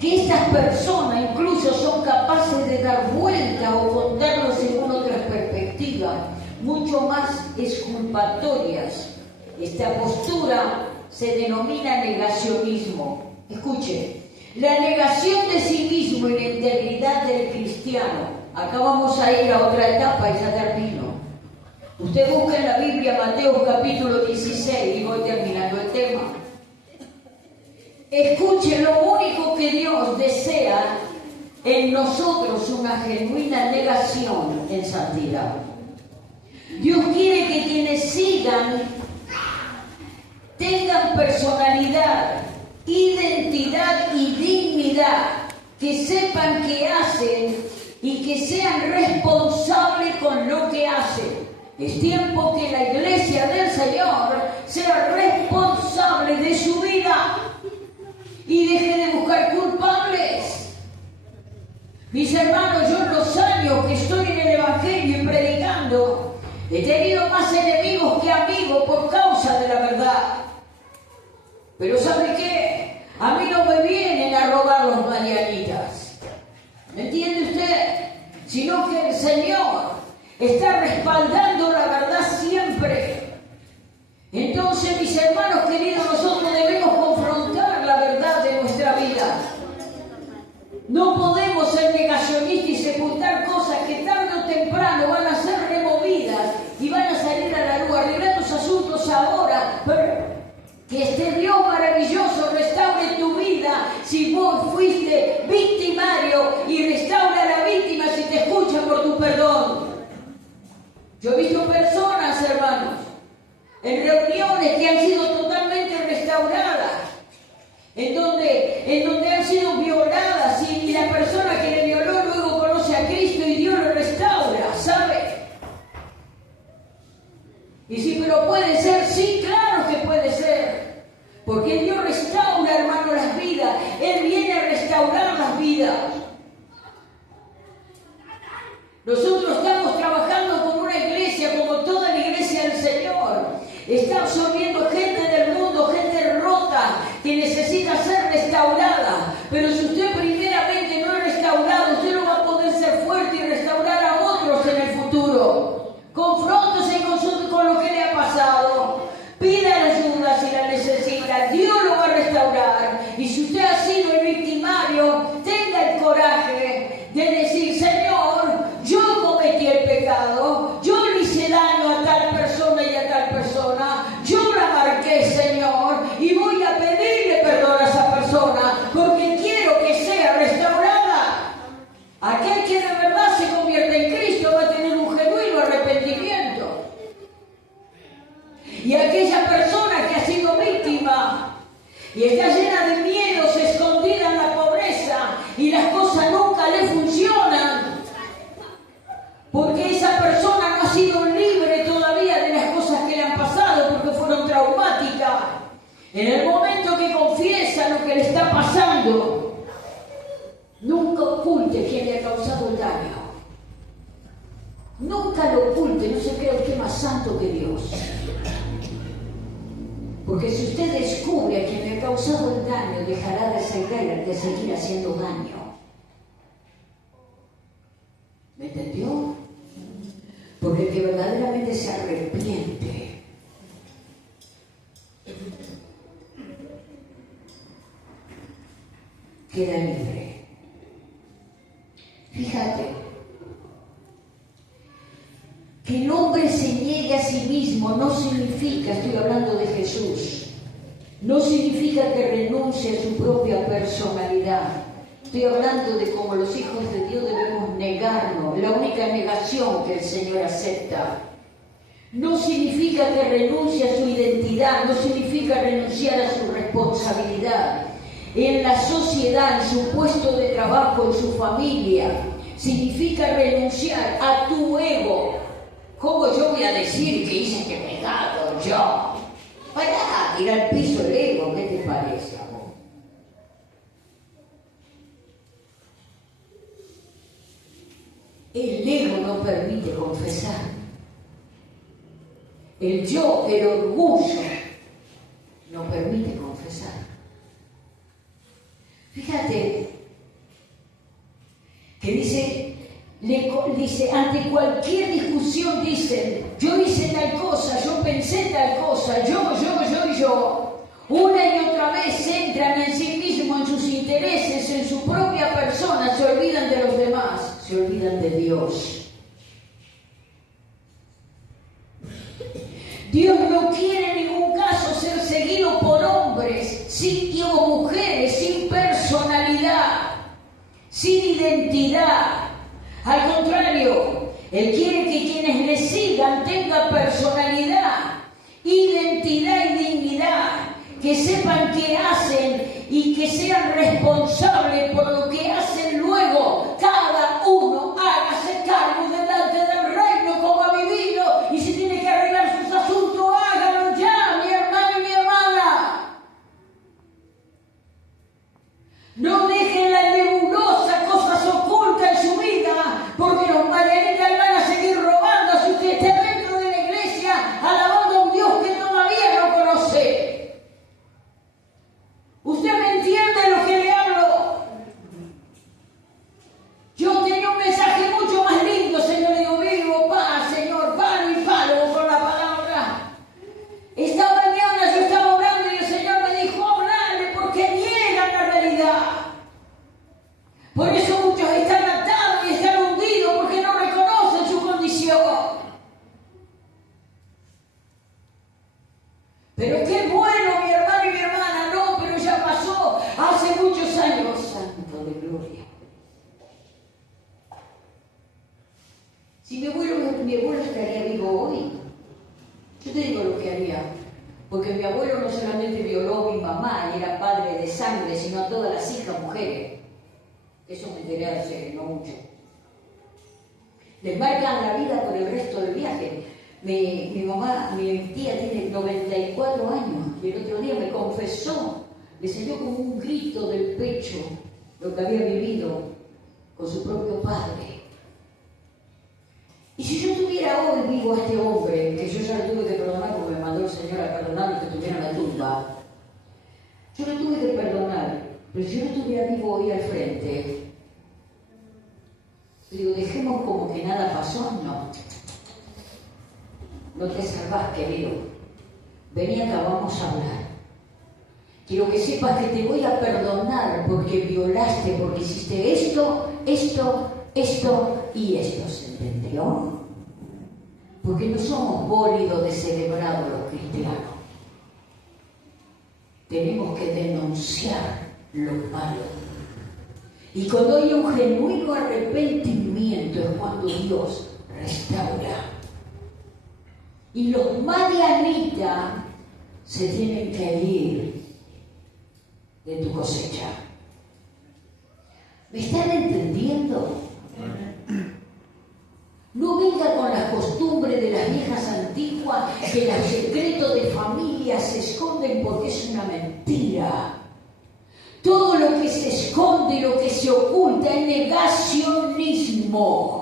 que estas personas incluso son capaces de dar vuelta o contarlo según otras perspectivas, mucho más exculpatorias. Esta postura se denomina negacionismo. Escuche, la negación de sí mismo y la integridad del cristiano. Acá vamos a ir a otra etapa y ya termino. Usted busca en la Biblia Mateo capítulo 16 y voy terminando el tema. Escuche, lo único que Dios desea en nosotros una genuina negación en santidad. Dios quiere que quienes sigan tengan personalidad, identidad y dignidad, que sepan qué hacen y que sean responsables con lo que hacen. Es tiempo que la iglesia del Señor sea responsable de su vida y deje de buscar culpables. Mis hermanos, yo en los años que estoy en el Evangelio y predicando, he tenido más enemigos que amigos por causa de la verdad. Pero ¿sabe qué? A mí no me vienen a robar los mañanitas. ¿Me entiende usted? Sino que el Señor está respaldando la verdad siempre. Entonces, mis hermanos queridos, nosotros debemos confrontar la verdad de nuestra vida. No podemos ser negacionistas y sepultar cosas que tarde o temprano van a ser removidas y van a salir a la luz. Arreglar tus asuntos ahora, pero que este Dios maravilloso restaure tu vida si vos fuiste victimario, y restaura a la víctima si te escucha por tu perdón. Yo he visto personas, hermanos, en reuniones que han sido totalmente restauradas, en donde han sido violadas, y la persona que le violó luego conoce a Cristo y Dios lo restaura, ¿sabe? Y sí, pero puede ser, sí, claro que puede ser, porque Dios restaura, hermano, las vidas. Él viene a restaurar las vidas. Nosotros estamos trabajando con una iglesia, como toda la iglesia del Señor. Está absorbiendo gente del mundo, gente rota, que necesita ser restaurada. Pero si usted primeramente no es restaurado, usted no va a poder ser fuerte y restaurar a otros en el futuro. Confróntese con lo que le ha pasado. Pida ayuda si la necesita. Dios lo va a restaurar. Y si usted ha sido el victimario, tenga el coraje de decir: Señor, yo cometí el pecado, yo le hice daño a tal persona y a tal persona, yo la marqué, Señor, y voy a pedirle perdón a esa persona porque quiero que sea restaurada. Aquel que de verdad se convierte en Cristo va a tener un genuino arrepentimiento. Y aquella persona que ha sido víctima y está llena de miedos, escondida en la pobreza, y las cosas nunca le funcionan, porque esa persona no ha sido libre todavía de las cosas que le han pasado, porque fueron traumáticas. En el momento que confiesa lo que le está pasando, nunca oculte quién le ha causado el daño. Nunca lo oculte, no se crea usted más santo que Dios. Porque si usted descubre a quien le ha causado el daño, dejará de seguir haciendo daño. ¿Me entendió? Porque el que verdaderamente se arrepiente queda libre. Fíjate, que el hombre se niegue a sí mismo no significa, estoy hablando de Jesús, no significa que renuncie a su propia personalidad. Estoy hablando de cómo los hijos de Dios debemos negarnos, la única negación que el Señor acepta. No significa que renuncie a su identidad, no significa renunciar a su responsabilidad en la sociedad, en su puesto de trabajo, en su familia. Significa renunciar a tu ego. ¿Cómo yo voy a decir que hice este pecado yo? Para tirar al piso el ego, ¿qué te parece, amor? El ego no permite confesar. El yo, el orgullo, no permite confesar. Fíjate que dice, ante cualquier discusión dicen: yo hice tal cosa, yo pensé tal cosa, yo. Una y otra vez entran en sí mismos, en sus intereses, en su propia persona, se olvidan de los demás, se olvidan de Dios. Dios no quiere en ningún caso ser seguido por hombres o mujeres sin personalidad, sin identidad. Al contrario, Él quiere que quienes le sigan tengan personalidad, identidad y dignidad, que sepan qué hacen y que sean responsables por lo que hacen luego. Cada uno hágase cargo delante del reino como ha vivido, y si tiene que arreglar sus asuntos, hágalo ya, mi hermano y mi hermana. No dejen la nebulosa, cosas ocultas en su vida, porque los marianitas van a seguir robando si usted está dentro de la iglesia alabando a un Dios que todavía no conoce. ¿Usted me entiende lo que le hablo? Yo tenía un mensaje mucho más lindo, Señor, digo, vivo, paz, Señor, palo y palo con la palabra. Esta mañana yo estaba orando y el Señor me dijo, hablarle, porque niegan la realidad. Por eso muchos están atados y están hundidos, porque no reconocen su condición. Pero qué bueno, mi hermano y mi hermana, no, pero ya pasó hace muchos años. Santo de gloria. Si mi abuelo estaría vivo hoy, yo te digo lo que haría. Porque mi abuelo no solamente violó a mi mamá y era padre de sangre, sino a todas las hijas mujeres. Eso me enteré hace no mucho. Les marcan la vida por el resto del viaje. Mi tía tiene 94 años y el otro día me confesó, le salió como un grito del pecho lo que había vivido con su propio padre. Y si yo tuviera hoy vivo a este hombre, que yo ya lo tuve que perdonar porque me mandó el Señor a perdonar que tuviera la tumba, yo lo tuve que perdonar, pero si yo lo tuviera vivo hoy al frente, digo, dejemos como que nada pasó, no. No te salvás, querido. Ven acá, vamos a hablar. Quiero que sepas que te voy a perdonar porque violaste, porque hiciste esto y esto. ¿Se entendió? Porque no somos bólidos de celebrado los cristianos. Tenemos que denunciar lo malo. Y cuando hay un genuino arrepentimiento es cuando Dios restaura. Y los madianitas se tienen que ir de tu cosecha. ¿Me están entendiendo? No venga con las costumbres de las viejas antiguas, que los secretos de familia se esconden porque es una mentira. Todo lo que se esconde y lo que se oculta es negacionismo.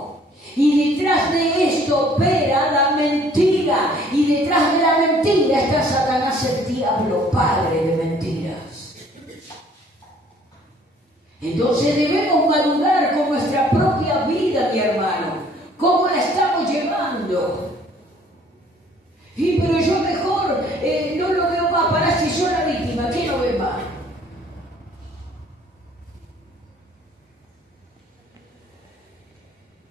Y detrás de esto opera la mentira. Y detrás de la mentira está Satanás, el diablo, padre de mentiras. Entonces debemos madurar con nuestra propia vida, mi hermano. ¿Cómo la estamos llevando? Y pero yo mejor no lo veo más. Para si soy la víctima, ¿qué no ve más?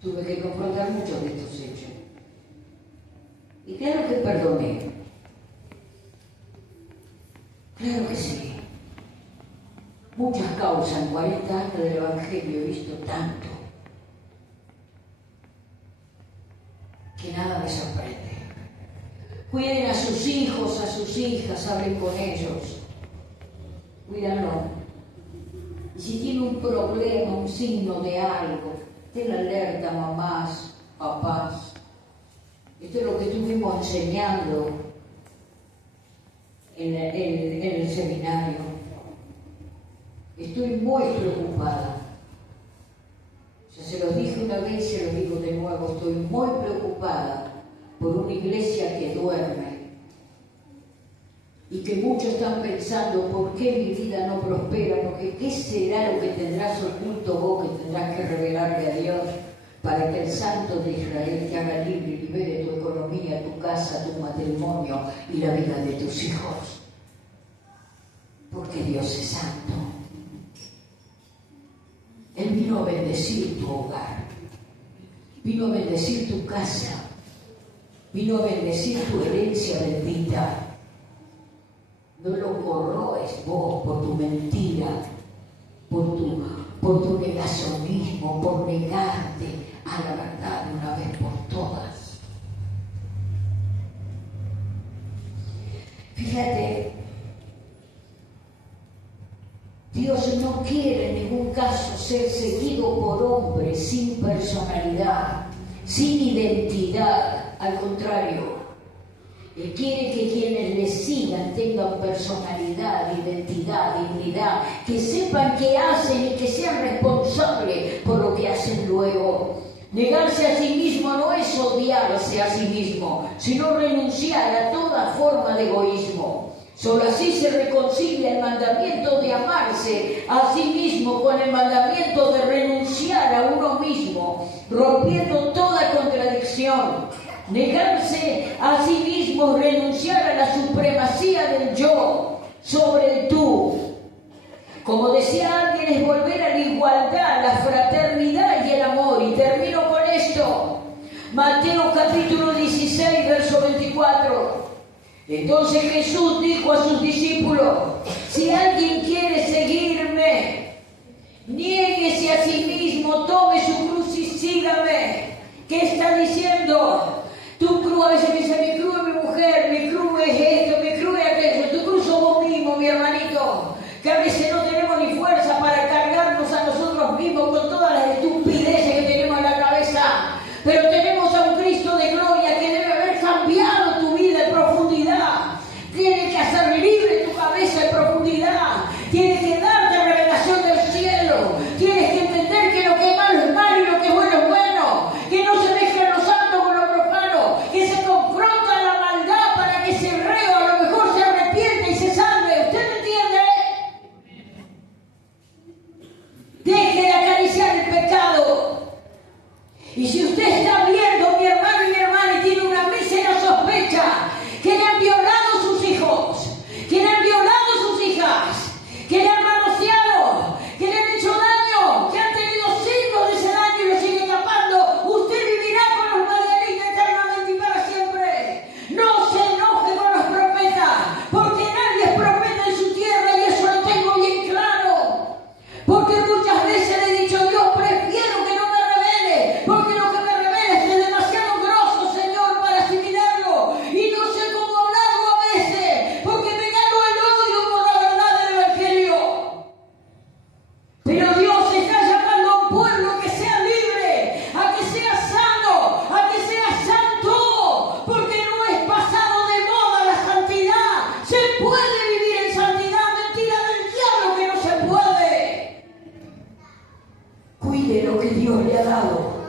Tuve que confrontar muchos de estos hechos. Y claro que perdoné. Claro que sí. Muchas causas en 40 años del Evangelio he visto tanto que nada me sorprende. Cuiden a sus hijos, a sus hijas, hablen con ellos. Cuídanlo. Y si tiene un problema, un signo de algo, ten alerta, mamás, papás. Esto es lo que estuvimos enseñando en el seminario. Estoy muy preocupada. Ya se los dije una vez y se los digo de nuevo. Estoy muy preocupada por una iglesia que duerme y que muchos están pensando, ¿por qué mi vida no prospera? Porque ¿qué será lo que tendrás oculto vos que tendrás que revelarle a Dios para que el Santo de Israel te haga libre y libere tu economía, tu casa, tu matrimonio y la vida de tus hijos? Porque Dios es santo. Él vino a bendecir tu hogar, vino a bendecir tu casa, vino a bendecir tu herencia bendita. No lo corroes vos por tu mentira, por por tu negacionismo, por negarte a la verdad de una vez por todas. Fíjate, Dios no quiere en ningún caso ser seguido por hombres sin personalidad, sin identidad. Al contrario, Él quiere que quienes le sigan tengan personalidad, identidad, dignidad, que sepan qué hacen y que sean responsables por lo que hacen luego. Negarse a sí mismo no es odiarse a sí mismo, sino renunciar a toda forma de egoísmo. Solo así se reconcilia el mandamiento de amarse a sí mismo con el mandamiento de renunciar a uno mismo, rompiendo toda contradicción. Negarse a sí mismo, renunciar a la supremacía del yo sobre el tú. Como decía alguien, es volver a la igualdad, la fraternidad y el amor. Y termino con esto. Mateo capítulo 16, verso 24. Entonces Jesús dijo a sus discípulos: si alguien quiere seguirme, niéguese a sí mismo, tome su cruz y sígame. ¿Qué está diciendo? Tu cruz, a veces me dice, mi cruz es mi mujer, mi cruz es esto, mi cruz es aquello. Tu cruz sos vos mismo, mi hermanito, que a veces no tenemos ni fuerza para cargarnos a nosotros mismos con todas las estupideces que tenemos en la cabeza. Pero tenemos a un Cristo de gloria que debe haber cambiado tu vida en profundidad. Tiene que hacer libre tu cabeza en profundidad. Tiene que darte revelación del cielo. Tienes que entender que lo que es malo es malo y lo que es bueno es bueno. Que no se mezcla lo santo con lo profano. Que se confronta la maldad para que ese reo a lo mejor se arrepiente y se salve. ¿Usted me entiende? Deje de acariciar el pecado. Y si usted está viendo, mi hermano y mi hermana, y tiene una mísera sospecha que le han violado sus hijos, que le han violado sus hijas, que le han manoseado, que le han hecho daño, que han tenido signos de ese daño y lo siguen tapando, usted vivirá con los Margaritas eternamente y para siempre. No se enoje con los profetas, porque nadie es profeta en su tierra y eso lo tengo bien claro. Porque muchas veces le he dicho: Dios, prefiero que no me revele, porque lo que me revela es demasiado grosso, Señor, para asimilarlo. Y no sé cómo hablarlo a veces, porque me gano el odio por la verdad del Evangelio. Pero Dios está llamando a un pueblo que sea libre, a que sea sano, a que sea santo, porque no es pasado de moda la santidad. Se puede vivir en santidad, mentira del diablo que no se puede. Cuide lo que Dios le ha dado.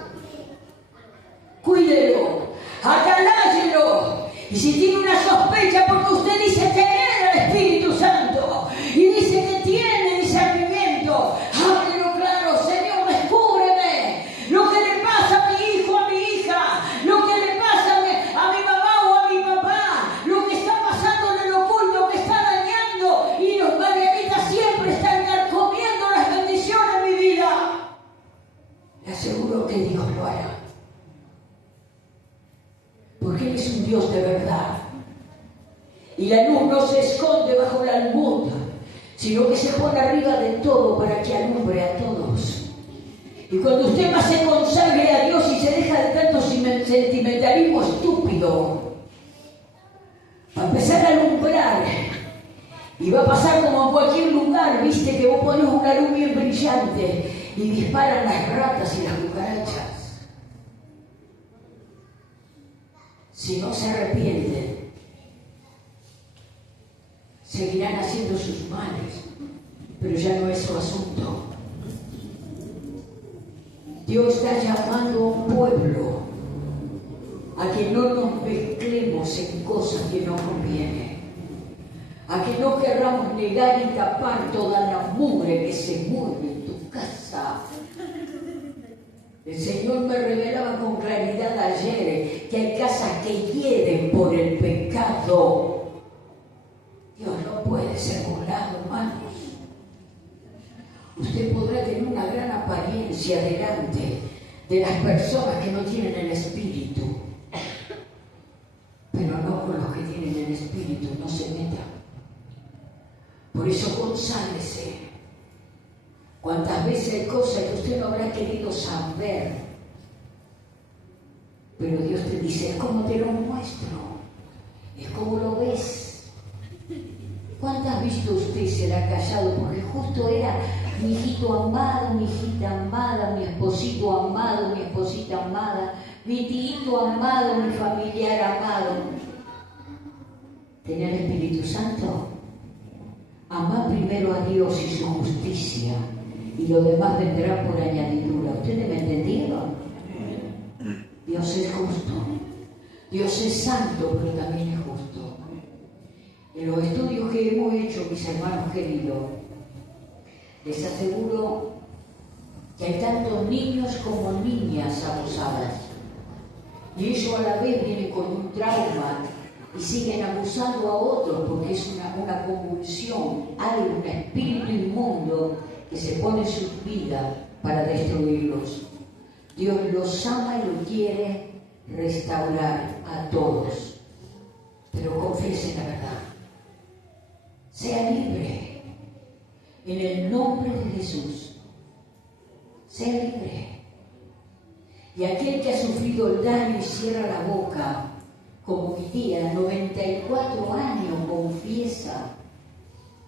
Cuídelo, acalállelo. Y si tiene una sospecha porque usted dice tener al Espíritu Santo y dice que tiene discernimiento, háblelo claro: Señor, descúbreme lo que le pasa a mi hijo, a mi hija, lo que le pasa a mi mamá o a mi papá, lo que está pasando en el oculto que está dañando, y los Margaritas siempre están comiendo las bendiciones en mi vida. Le aseguro que Dios lo hará. Porque Él es un Dios de verdad. Y la luz no se esconde bajo la almud, sino que se pone arriba de todo para que alumbre a todos. Y cuando usted más se consagre a Dios y se deja de tanto sentimentalismo estúpido, va a empezar a alumbrar. Y va a pasar como en cualquier lugar, viste, que vos pones una luz bien brillante y disparan las ratas y las cucarachas. Si no se arrepienten, seguirán haciendo sus males, pero ya no es su asunto. Dios está llamando a un pueblo a que no nos mezclemos en cosas que no convienen, a que no querramos negar y tapar toda la mugre que se mueve en tu casa. El Señor me revelaba con claridad ayer que hay casas que hieden por el pecado. Dios no puede ser burlado, hermanos. Usted podrá tener una gran apariencia delante de las personas que no tienen el Espíritu, pero no con los que tienen el Espíritu, no se meta. Por eso conságrese, ¿Cuántas veces hay cosas que usted no habrá querido saber? Pero Dios te dice, es como te lo muestro, es como lo ves. ¿Cuántas visto usted se la ha callado? Porque justo era mi hijito amado, mi hijita amada, mi esposito amado, mi esposita amada, mi tíito amado, mi familiar amado. ¿Tenía el Espíritu Santo? Amá primero a Dios y su justicia, y lo demás vendrá por añadidura. ¿Ustedes me entendieron? Dios es justo, Dios es santo, pero también es justo. En los estudios que hemos hecho, mis hermanos queridos, les aseguro que hay tantos niños como niñas abusadas. Y ellos a la vez vienen con un trauma y siguen abusando a otros porque es una convulsión, hay un espíritu inmundo que se pone en sus vidas para destruirlos. Dios los ama y los quiere restaurar a todos. Pero confiesen la verdad. Sea libre. En el nombre de Jesús. Sea libre. Y aquel que ha sufrido el daño y cierra la boca, como mi tía, 94 años, confiesa.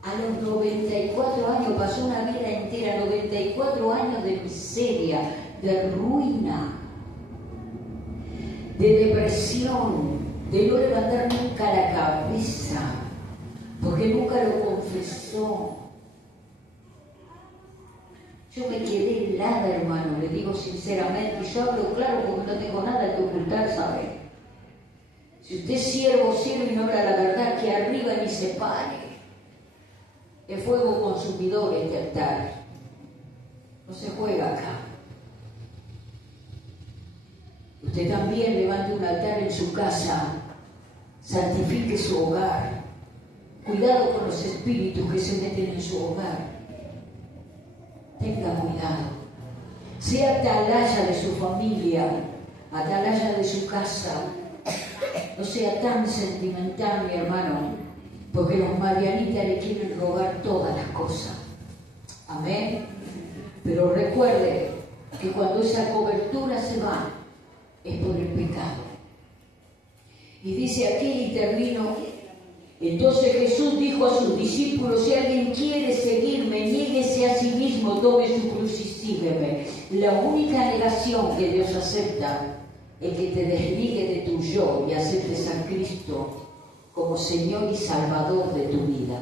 A los 94 años pasó una vida entera, 94 años de miseria, de ruina, de depresión, de no levantar nunca la cabeza, porque nunca lo confesó. Yo me quedé helada, hermano, le digo sinceramente, y yo hablo claro porque no tengo nada que ocultar, ¿sabe? Si usted es siervo y no habla la verdad, que arriba ni se pare. El fuego consumidor este altar. No se juega acá. Usted también levante un altar en su casa, santifique su hogar. Cuidado con los espíritus que se meten en su hogar. Tenga cuidado. Sea atalaya de su familia, atalaya de su casa. No sea tan sentimental, mi hermano, porque los marianitas le quieren robar todas las cosas. Amén. Pero recuerde que cuando esa cobertura se va, es por el pecado. Y dice aquí, y termino, entonces Jesús dijo a sus discípulos, si alguien quiere seguirme, niéguese a sí mismo, tome su cruz y sígueme. La única negación que Dios acepta es que te desligue de tu yo y aceptes a Cristo como Señor y Salvador de tu vida.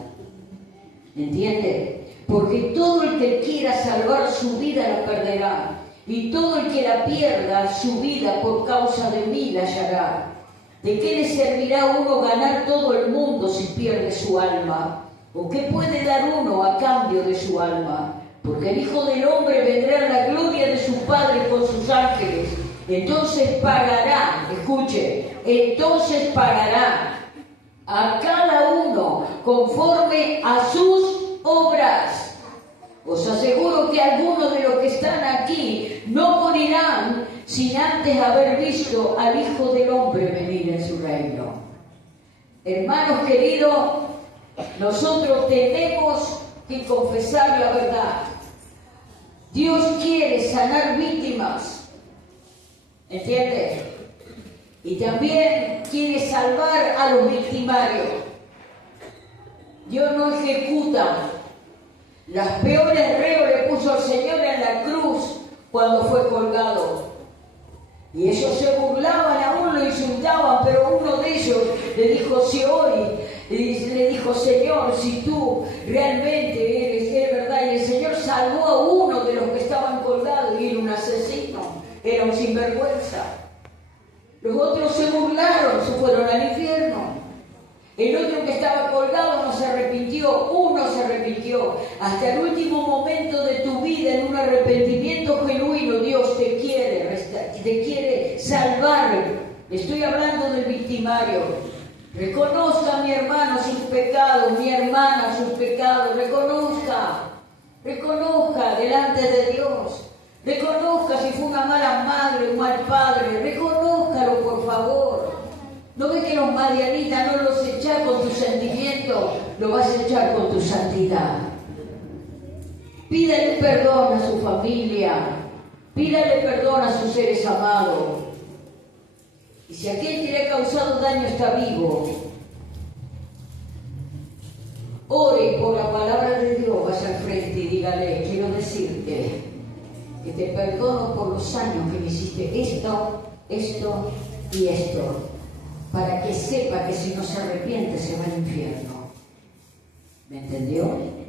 ¿Entiendes? Porque todo el que quiera salvar su vida la perderá, y todo el que la pierda su vida por causa de mí la hallará. ¿De qué le servirá a uno ganar todo el mundo si pierde su alma? ¿O qué puede dar uno a cambio de su alma? Porque el Hijo del Hombre vendrá en la gloria de su Padre con sus ángeles. Entonces pagará, escuche, entonces pagará a cada uno conforme a sus obras. Os aseguro que algunos de los que están aquí no morirán sin antes haber visto al Hijo del Hombre venir en su reino. Hermanos queridos, nosotros tenemos que confesar la verdad. Dios quiere sanar víctimas, ¿entiendes? Y también quiere salvar a los victimarios. Dios no ejecuta. Las peores reos le puso al Señor en la cruz cuando fue colgado. Y ellos se burlaban, aún lo insultaban, pero uno de ellos le dijo, si hoy, le dijo, Señor, si tú realmente eres verdad. Y el Señor salvó a uno de los que estaban colgados y era un asesino, era un sinvergüenza. Los otros se burlaron, se fueron al infierno. El otro que estaba colgado no se arrepintió, uno se arrepintió. Hasta el último momento de tu vida, en un arrepentimiento genuino, Dios te quiere salvar. Estoy hablando del victimario. Reconozca, mi hermano, sus pecados, mi hermana, sus pecados. Reconozca delante de Dios. Reconozca si fue una mala madre, un mal padre. Reconózcalo, por favor. ¿No ves que los madianitas no los echas con tu sentimiento? Lo vas a echar con tu santidad. Pídale perdón a su familia, pídale perdón a sus seres amados. Y si aquel que le ha causado daño está vivo, ore por la palabra de Dios, vaya al frente y dígale: quiero decirte que te perdono por los años que me hiciste esto, esto y esto, para que sepa que si no se arrepiente se va al infierno. ¿Me entendió?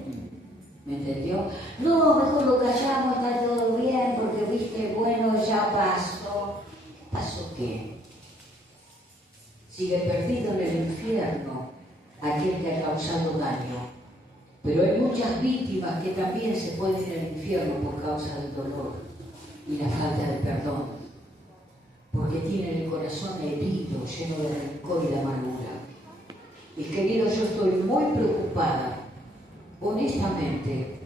¿Me entendió? No, mejor lo callamos, está todo bien, porque viste, bueno, ya pasó. ¿Pasó qué? Sigue perdido en el infierno aquel que ha causado daño. Pero hay muchas víctimas que también se pueden ir al infierno por causa del dolor y la falta de perdón, porque tienen el corazón herido, lleno de rencor y de amargura. Y queridos, yo estoy muy preocupada, honestamente,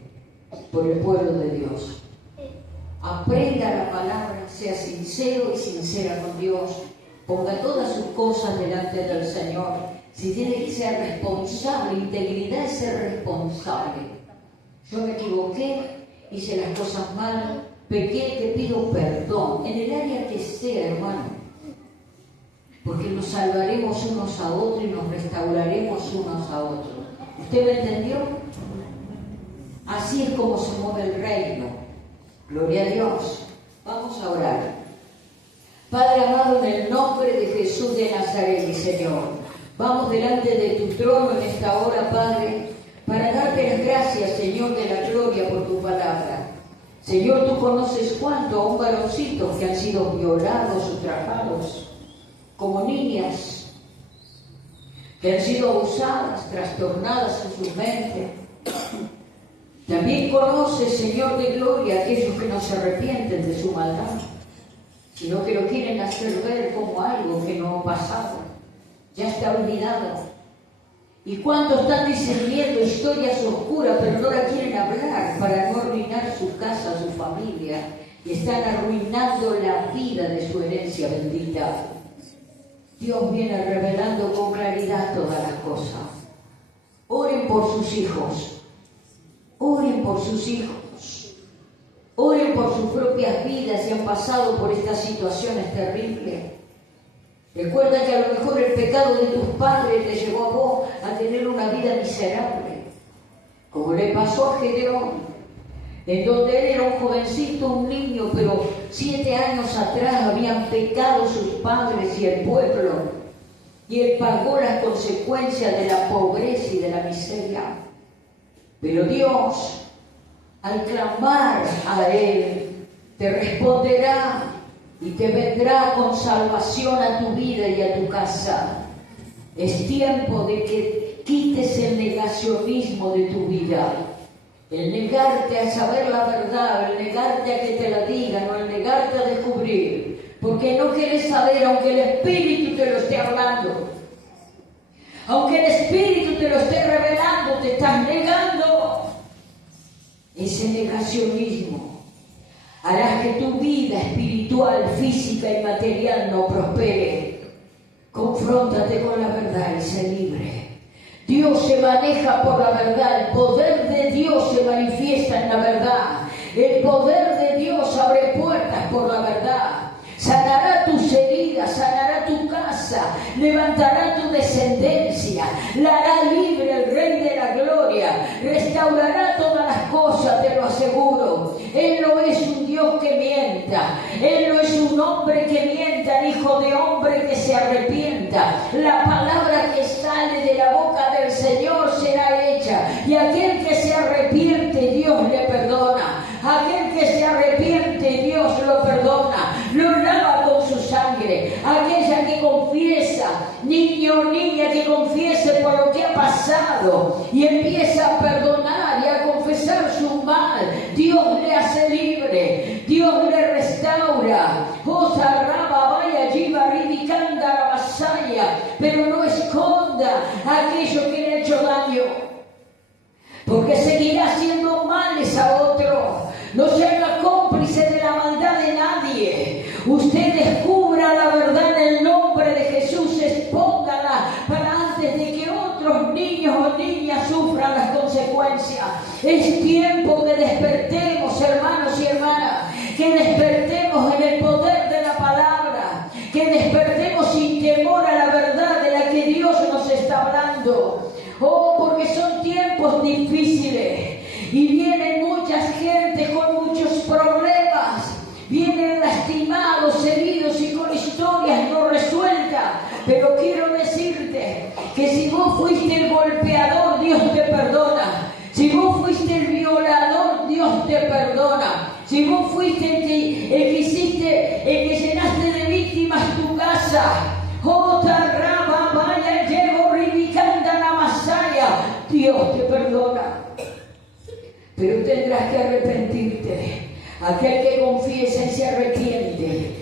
por el pueblo de Dios. Aprenda la palabra, sea sincero y sincera con Dios, ponga todas sus cosas delante del Señor. Si tiene que ser responsable, integridad es ser responsable. Yo me equivoqué, hice las cosas mal, pequé, te pido perdón, en el área que sea, hermano, porque nos salvaremos unos a otros y nos restauraremos unos a otros. ¿Usted me entendió? Así es como se mueve el reino. Gloria a Dios. Vamos a orar. Padre amado, en el nombre de Jesús de Nazaret, mi Señor, vamos delante de tu trono en esta hora, Padre, para darte las gracias, Señor de la gloria, por tu palabra. Señor, tú conoces cuánto a un varoncito que han sido violados, ultrajados, como niñas, que han sido abusadas, trastornadas en su mente. También conoces, Señor de gloria, a aquellos que no se arrepienten de su maldad, sino que lo quieren hacer ver como algo que no ha pasado, ya está olvidado. ¿Y cuántos están discerniendo historias oscuras, pero no la quieren hablar para no arruinar su casa, su familia, y están arruinando la vida de su herencia bendita? Dios viene revelando con claridad todas las cosas. Oren por sus hijos, oren por sus hijos, oren por sus propias vidas si han pasado por estas situaciones terribles. Recuerda que a lo mejor el pecado de tus padres te llevó a vos a tener una vida miserable, como le pasó a Gedeón, en donde él era un jovencito, un niño, pero 7 años atrás habían pecado sus padres y el pueblo, y él pagó las consecuencias de la pobreza y de la miseria. Pero Dios, al clamar a Él, te responderá y te vendrá con salvación a tu vida y a tu casa. Es tiempo de que quites el negacionismo de tu vida, el negarte a saber la verdad, el negarte a que te la digan, o el negarte a descubrir, porque no quieres saber, aunque el Espíritu te lo esté hablando, aunque el Espíritu te lo esté revelando, te estás negando. Ese negacionismo hará que tu vida espiritual, física y material no prospere. Confróntate con la verdad y sé libre. Dios se maneja por la verdad, el poder de Dios se manifiesta en la verdad. El poder de Dios abre puertas por la verdad. Sanará tus heridas, sanará tu casa, levantará tu descendencia, la hará libre el Rey de la Gloria, restaurará todas las cosas, te lo aseguro. Él no es un Dios que mienta, Él no es un hombre que mienta, ni hijo de hombre que se arrepienta. La palabra que sale de la boca del Señor será hecha, y aquel que se arrepiente, Dios le perdona. Aquel que se arrepiente, Dios lo perdona, lo lava con su sangre. Aquella que confiesa, niño o niña que confiese por lo que ha pasado y empieza a perdonar y a confesar su mal, Dios le hace libre, Dios le restaura. Pero no esconda aquello que le ha hecho daño, porque seguirá haciendo males a otro. No se haga cómplice de la maldad de nadie. Usted descubra la verdad en el nombre de Jesús, expóngala para antes de que otros niños o niñas sufran las consecuencias consecuencia. Es tiempo que despertemos, hermanos y hermanas, que despertemos en el poder de la palabra, que despertemos sin temor a la verdad de la que Dios nos está hablando. Oh, porque son tiempos difíciles y vienen muchas gente con muchos problemas. Vienen lastimados, heridos y con historias no resueltas. Pero quiero decirte que si vos fuiste el golpeador, Dios te perdona. Si vos fuiste el violador, Dios te perdona. Si vos fuiste el que llenaste de víctimas tu casa, Dios te perdona. Pero tendrás que arrepentirte. Aquel que confiesa y se arrepiente,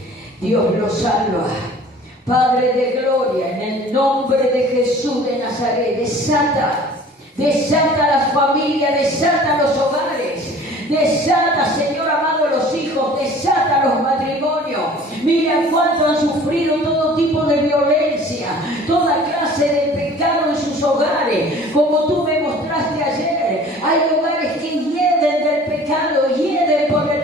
Dios lo salva. Padre de gloria, en el nombre de Jesús de Nazaret, desata las familias, desata los hogares, desata, Señor amado, los hijos, desata los matrimonios. Mira cuánto han sufrido todo tipo de violencia, toda clase de pecado en sus hogares, como tú me mostraste ayer. Hay hogares que hieden del pecado, hieden por el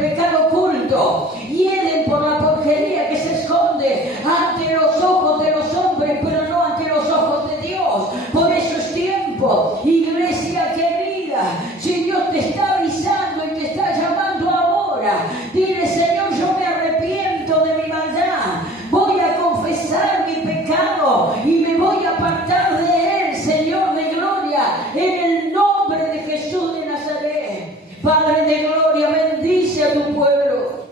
pecado oculto, hieden por la porquería que se esconde ante los ojos de los hombres, pero no ante los ojos de Dios. Por eso es tiempo, iglesia querida, si Dios te está avisando y te está llamando ahora, dile: Señor, yo me arrepiento de mi maldad, voy a confesar mi pecado y me voy a apartar de él, Señor de gloria, en el nombre de Jesús de Nazaret. Padre de gloria, bendice a tu pueblo.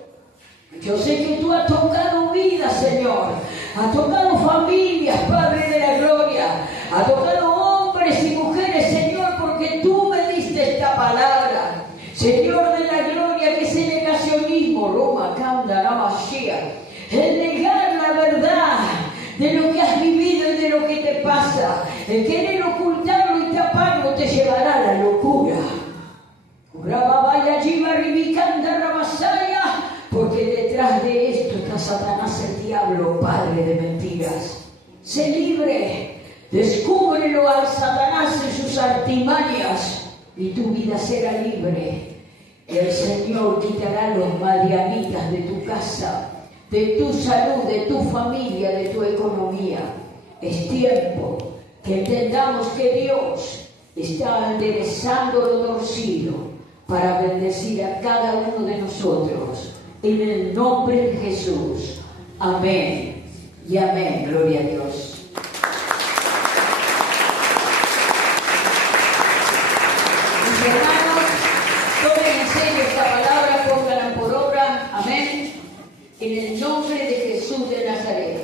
Yo sé que tú has tocado vidas, Señor, has tocado familias, Padre de la gloria, has tocado hombres y mujeres, Señor, porque tú me diste esta palabra, Señor de la gloria, que es el negacionismo, Roma, Kanda, Namashia, el negar la verdad de lo que has vivido y de lo que te pasa, el querer ocultarlo y taparlo te llevará a la locura. Porque detrás de esto está Satanás, el diablo, padre de mentiras. Sé libre, descúbrelo a Satanás en sus artimañas y tu vida será libre. El Señor quitará los madianitas de tu casa, de tu salud, de tu familia, de tu economía. Es tiempo que entendamos que Dios está enderezando lo torcido para bendecir a cada uno de nosotros. En el nombre de Jesús. Amén y amén. Gloria a Dios. Mis hermanos, tomen en serio esta palabra, pónganla por obra. Amén. En el nombre de Jesús de Nazaret.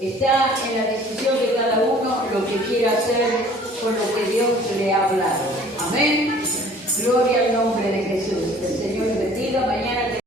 Está en la decisión de cada uno lo que quiera hacer con lo que Dios le ha hablado. Amén. Gloria al nombre de Jesús. El Señor les bendiga. Mañana